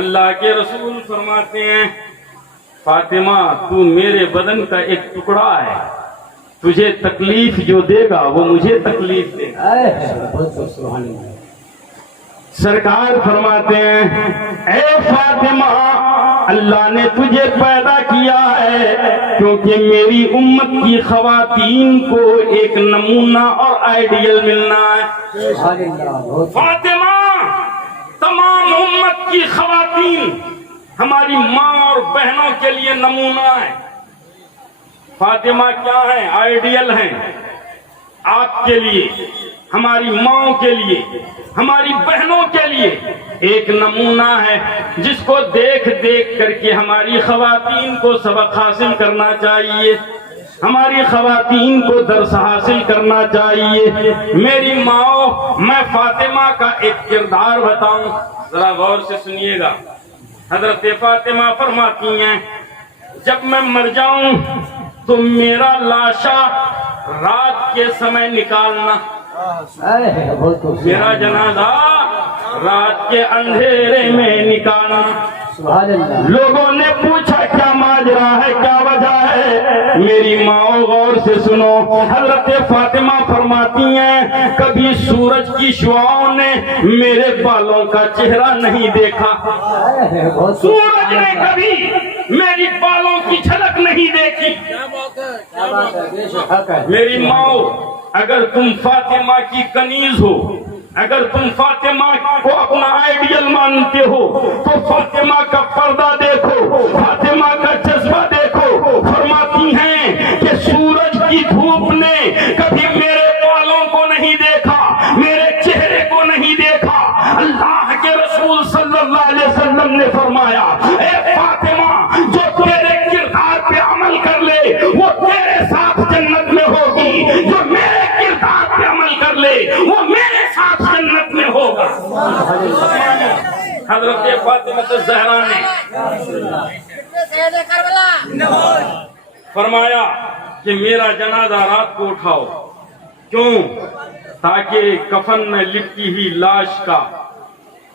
اللہ کے رسول فرماتے ہیں فاطمہ تو میرے بدن کا ایک ٹکڑا ہے، تجھے تکلیف جو دے گا وہ مجھے تکلیف دے گا. سبحان اللہ. سرکار فرماتے ہیں اے فاطمہ اللہ نے تجھے پیدا کیا ہے کیونکہ میری امت کی خواتین کو ایک نمونہ اور آئیڈیل ملنا ہے. فاطمہ تمام امت کی خواتین ہماری ماں اور بہنوں کے لیے نمونہ ہے. فاطمہ کیا ہے؟ آئیڈیل ہیں آپ کے لیے، ہماری ماں کے لیے، ہماری بہنوں کے لیے ایک نمونہ ہے جس کو دیکھ دیکھ کر کے ہماری خواتین کو سبق حاصل کرنا چاہیے، ہماری خواتین کو درس حاصل کرنا چاہیے. میری ماں میں فاطمہ کا ایک کردار بتاؤں، ذرا غور سے سنیے گا. حضرت فاطمہ فرماتی ہیں جب میں مر جاؤں تو میرا لاشا رات کے سمے نکالنا، میرا جنازہ رات کے اندھیرے میں نکالنا. لوگوں نے پوچھا کیا ماجرا ہے، کیا وجہ ہے؟ میری ماں غور سے سنو. حضرت فاطمہ فرماتی ہیں کبھی سورج کی شعاؤں نے میرے بالوں کا چہرہ نہیں دیکھا. سورج نے کبھی میری بالوں کی جھلک نہیں دیکھی. میری ماں، اگر تم فاطمہ کی کنیز ہو، اگر تم فاطمہ کو اپنا آئیڈیل مانتے ہو تو فاطمہ کا پردہ دیکھو، فاطمہ کا جذبہ دیکھو. فرماتی ہیں کہ سورج کی دھوپ نے کبھی میرے بالوں کو نہیں دیکھا، میرے چہرے کو نہیں دیکھا. اللہ کے رسول صلی اللہ علیہ وسلم نے فرمایا اے فاطمہ، جو تیرے کردار پہ عمل کر لے وہ تیرے ساتھ جنت میں ہوگی، جو میرے کردار پہ عمل کر لے وہ میرے ساتھ جنت میں ہوگا. حضرت فاطمہ الزہرا نے فرمایا کہ میرا جنازہ رات کو اٹھاؤ. کیوں؟ تاکہ کفن میں لپٹی ہوئی لاش کا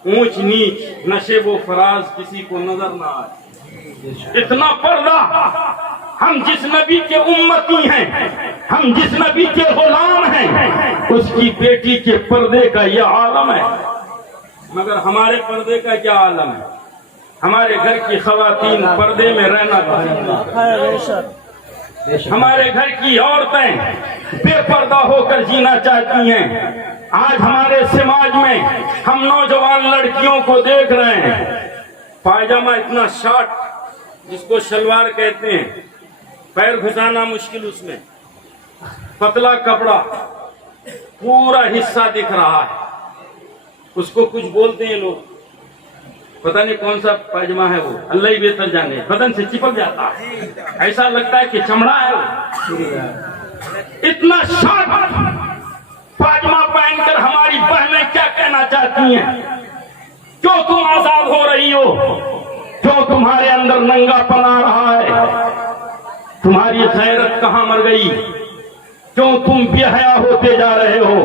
اونچ نیچ نشیب و فراز کسی کو نظر نہ آئے. اتنا پردہ. ہم جس نبی کے امتی ہیں، ہم جس نبی کے غلام ہیں، اس کی بیٹی کے پردے کا یہ عالم ہے. مگر ہمارے پردے کا کیا عالم ہے؟ ہمارے گھر کی خواتین پردے میں رہنا پسند، ہمارے گھر کی عورتیں بے پردہ ہو کر جینا چاہتی ہیں. آج ہمارے سماج میں ہم نوجوان لڑکیوں کو دیکھ رہے ہیں، پائجامہ اتنا شارٹ جس کو شلوار کہتے ہیں، پیر گھسانا مشکل، اس میں پتلا کپڑا، پورا حصہ دکھ رہا ہے. اس کو کچھ بولتے ہیں لوگ، پتہ نہیں کون سا پائجامہ ہے وہ، اللہ ہی بہتر جانے. بدن سے چپک جاتا ہے، ایسا لگتا ہے کہ چمڑا ہے وہ. اتنا شارٹ پائجامہ پہن کر ہماری بہنیں کیا کہنا چاہتی ہیں؟ کیوں تم آزاد ہو رہی ہو؟ کیوں تمہارے اندر ننگا پن آ رہا ہے؟ تمہاری غیرت کہاں مر گئی؟ کیوں تم بے حیا ہوتے جا رہے ہو؟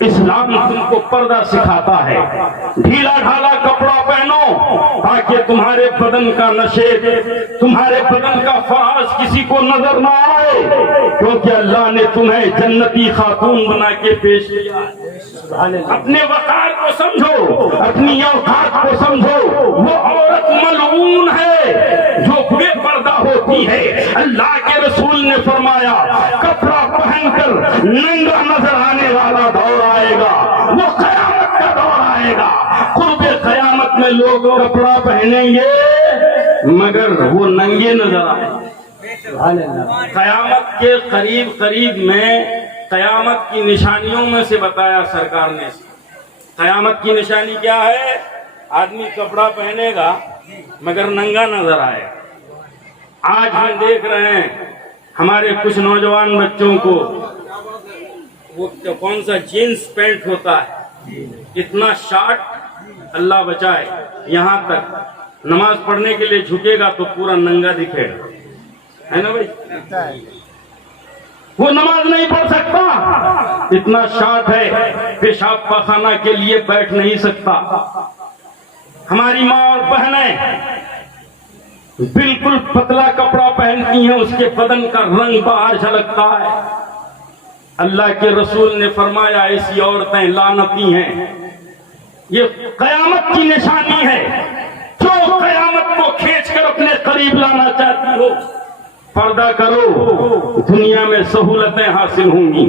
اسلام تم کو پردہ سکھاتا ہے. ڈھیلا ڈھالا کپڑا پہنو تاکہ تمہارے بدن کا نشیب، تمہارے بدن کا فراز کسی کو نظر نہ آئے، کیونکہ اللہ نے تمہیں جنتی خاتون بنا کے پیش کیا. اپنے وقار کو سمجھو، اپنی اوقات کو سمجھو. وہ عورت ملعون ہے جو بے پردہ ہوتی ہے. اللہ کے رسول نے فرمایا کپڑا پہن کر ننگا نظر آنے والا دور آئے گا، وہ قیامت کا دور آئے گا. قرب قیامت میں لوگ کپڑا پہنیں گے مگر وہ ننگے نظر آئے گا. قیامت کے قریب میں قیامت کی نشانیوں میں سے بتایا سرکار نے. قیامت کی نشانی کیا ہے؟ آدمی کپڑا پہنے گا مگر ننگا نظر آئے. آج ہم دیکھ رہے ہیں ہمارے کچھ نوجوان بچوں کو وہ کون سا جینس پینٹ ہوتا ہے، اتنا شارٹ، اللہ بچائے. یہاں تک نماز پڑھنے کے لیے جھکے گا تو پورا ننگا دکھے گا، ہے نا بھائی؟ وہ نماز نہیں پڑھ سکتا، اتنا شارٹ ہے. پیشاب پاخانہ کے لیے بیٹھ نہیں سکتا. ہماری ماں اور بہنیں بالکل پتلا کپڑا پہنتی ہیں، اس کے بدن کا رنگ باہر جھلکتا ہے. اللہ کے رسول نے فرمایا ایسی عورتیں لعنتی ہیں. یہ قیامت کی نشانی ہے. جو قیامت کو کھینچ کر اپنے قریب لانا چاہتی ہو، پردہ کرو، دنیا میں سہولتیں حاصل ہوں گی.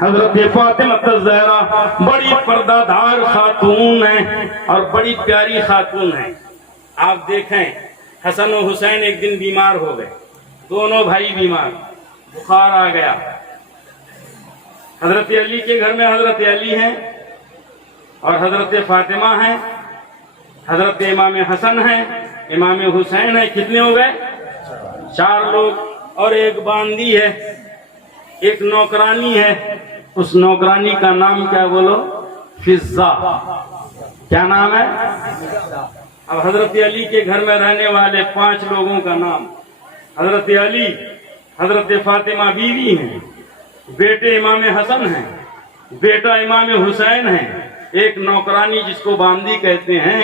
حضرت فاطمہ الزہرا بڑی پردہ دار خاتون ہیں اور بڑی پیاری خاتون ہیں. آپ دیکھیں حسن و حسین ایک دن بیمار ہو گئے، دونوں بھائی بیمار، بخار آ گیا. حضرت علی کے گھر میں حضرت علی ہیں اور حضرت فاطمہ ہیں، حضرت امام حسن ہیں، امام حسین ہیں. کتنے ہو گئے؟ 4 لوگ. اور ایک باندی ہے، ایک نوکرانی ہے. اس نوکرانی کا نام کیا بولو؟ فضہ. کیا نام ہے؟ اب حضرت علی کے گھر میں رہنے والے 5 لوگوں کا نام: حضرت علی، حضرت فاطمہ بیوی ہیں، بیٹے امام حسن ہیں، بیٹا امام حسین ہیں، ایک نوکرانی جس کو باندی کہتے ہیں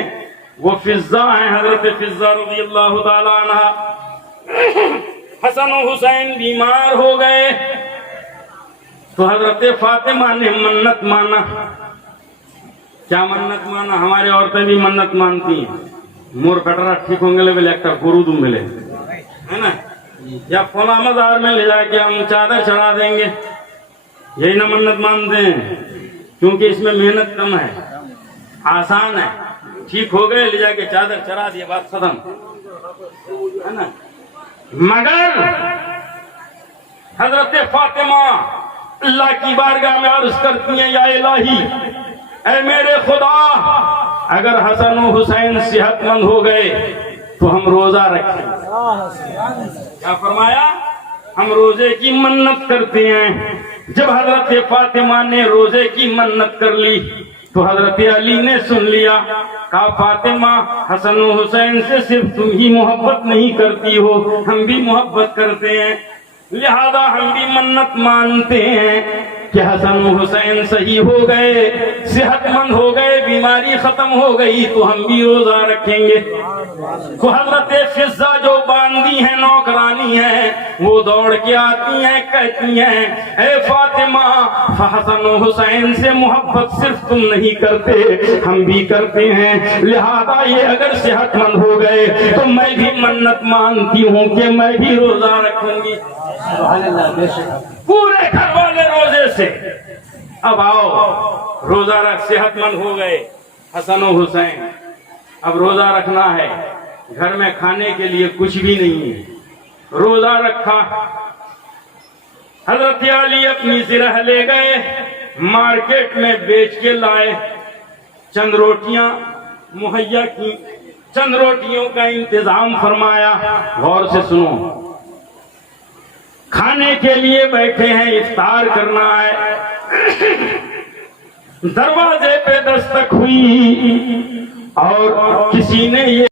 وہ فضہ ہیں، حضرت فضہ رضی اللہ تعالی عنہ. حسن و حسین بیمار ہو گئے تو حضرت فاطمہ نے منت مانا. کیا منت مانا؟ ہماری عورتیں بھی منت مانتی ہیں. مور کٹرا ٹھیک ہوں گے بولے ایک گرو دوں ملے ہے نا, یا فلاں مزار میں لے جا کے ہم چادر چڑھا دیں گے. یہی نہ منت مانتے ہیں, کیونکہ اس میں محنت کم ہے, آسان ہے. ٹھیک ہو گئے, لے جا کے چادر چڑھا دیے, بات ختم ہے نا. مگر حضرت فاطمہ اللہ کی بارگاہ میں عرض کرتی ہیں, یا الہی, اے میرے خدا, اگر حسن و حسین صحت مند ہو گئے تو ہم روزہ رکھیں. کیا فرمایا؟ ہم روزے کی منت کرتے ہیں. جب حضرت فاطمہ نے روزے کی منت کر لی تو حضرت علی نے سن لیا. کہا فاطمہ, حسن و حسین سے صرف تم ہی محبت نہیں کرتی ہو, ہم بھی محبت کرتے ہیں, لہذا ہم بھی منت مانتے ہیں کہ حسن و حسین صحیح ہو گئے, صحت مند ہو گئے, بیماری ختم ہو گئی تو ہم بھی روزہ رکھیں گے. تو حضرت فضہ جو باندھی ہیں, نوکرانی ہیں, وہ دوڑ کے آتی ہیں, کہتی ہیں, اے فاطمہ, حسن و حسین سے محبت صرف تم نہیں کرتے, ہم بھی کرتے ہیں, لہذا یہ اگر صحت مند ہو گئے تو میں بھی منت مانتی ہوں کہ میں بھی روزہ رکھوں گی. سبحان اللہ, بے شک. پورے گھر والے روزے سے. اب آؤ, روزہ رکھ, صحت مند ہو گئے حسن و حسین, اب روزہ رکھنا ہے. گھر میں کھانے کے لیے کچھ بھی نہیں ہے, روزہ رکھا. حضرت علی اپنی زرہ لے گئے, مارکیٹ میں بیچ کے لائے, چند روٹیاں مہیا کی, چند روٹیوں کا انتظام فرمایا. غور سے سنو, کھانے کے لیے بیٹھے ہیں, افطار کرنا ہے. دروازے پہ دستک ہوئی اور کسی نے یہ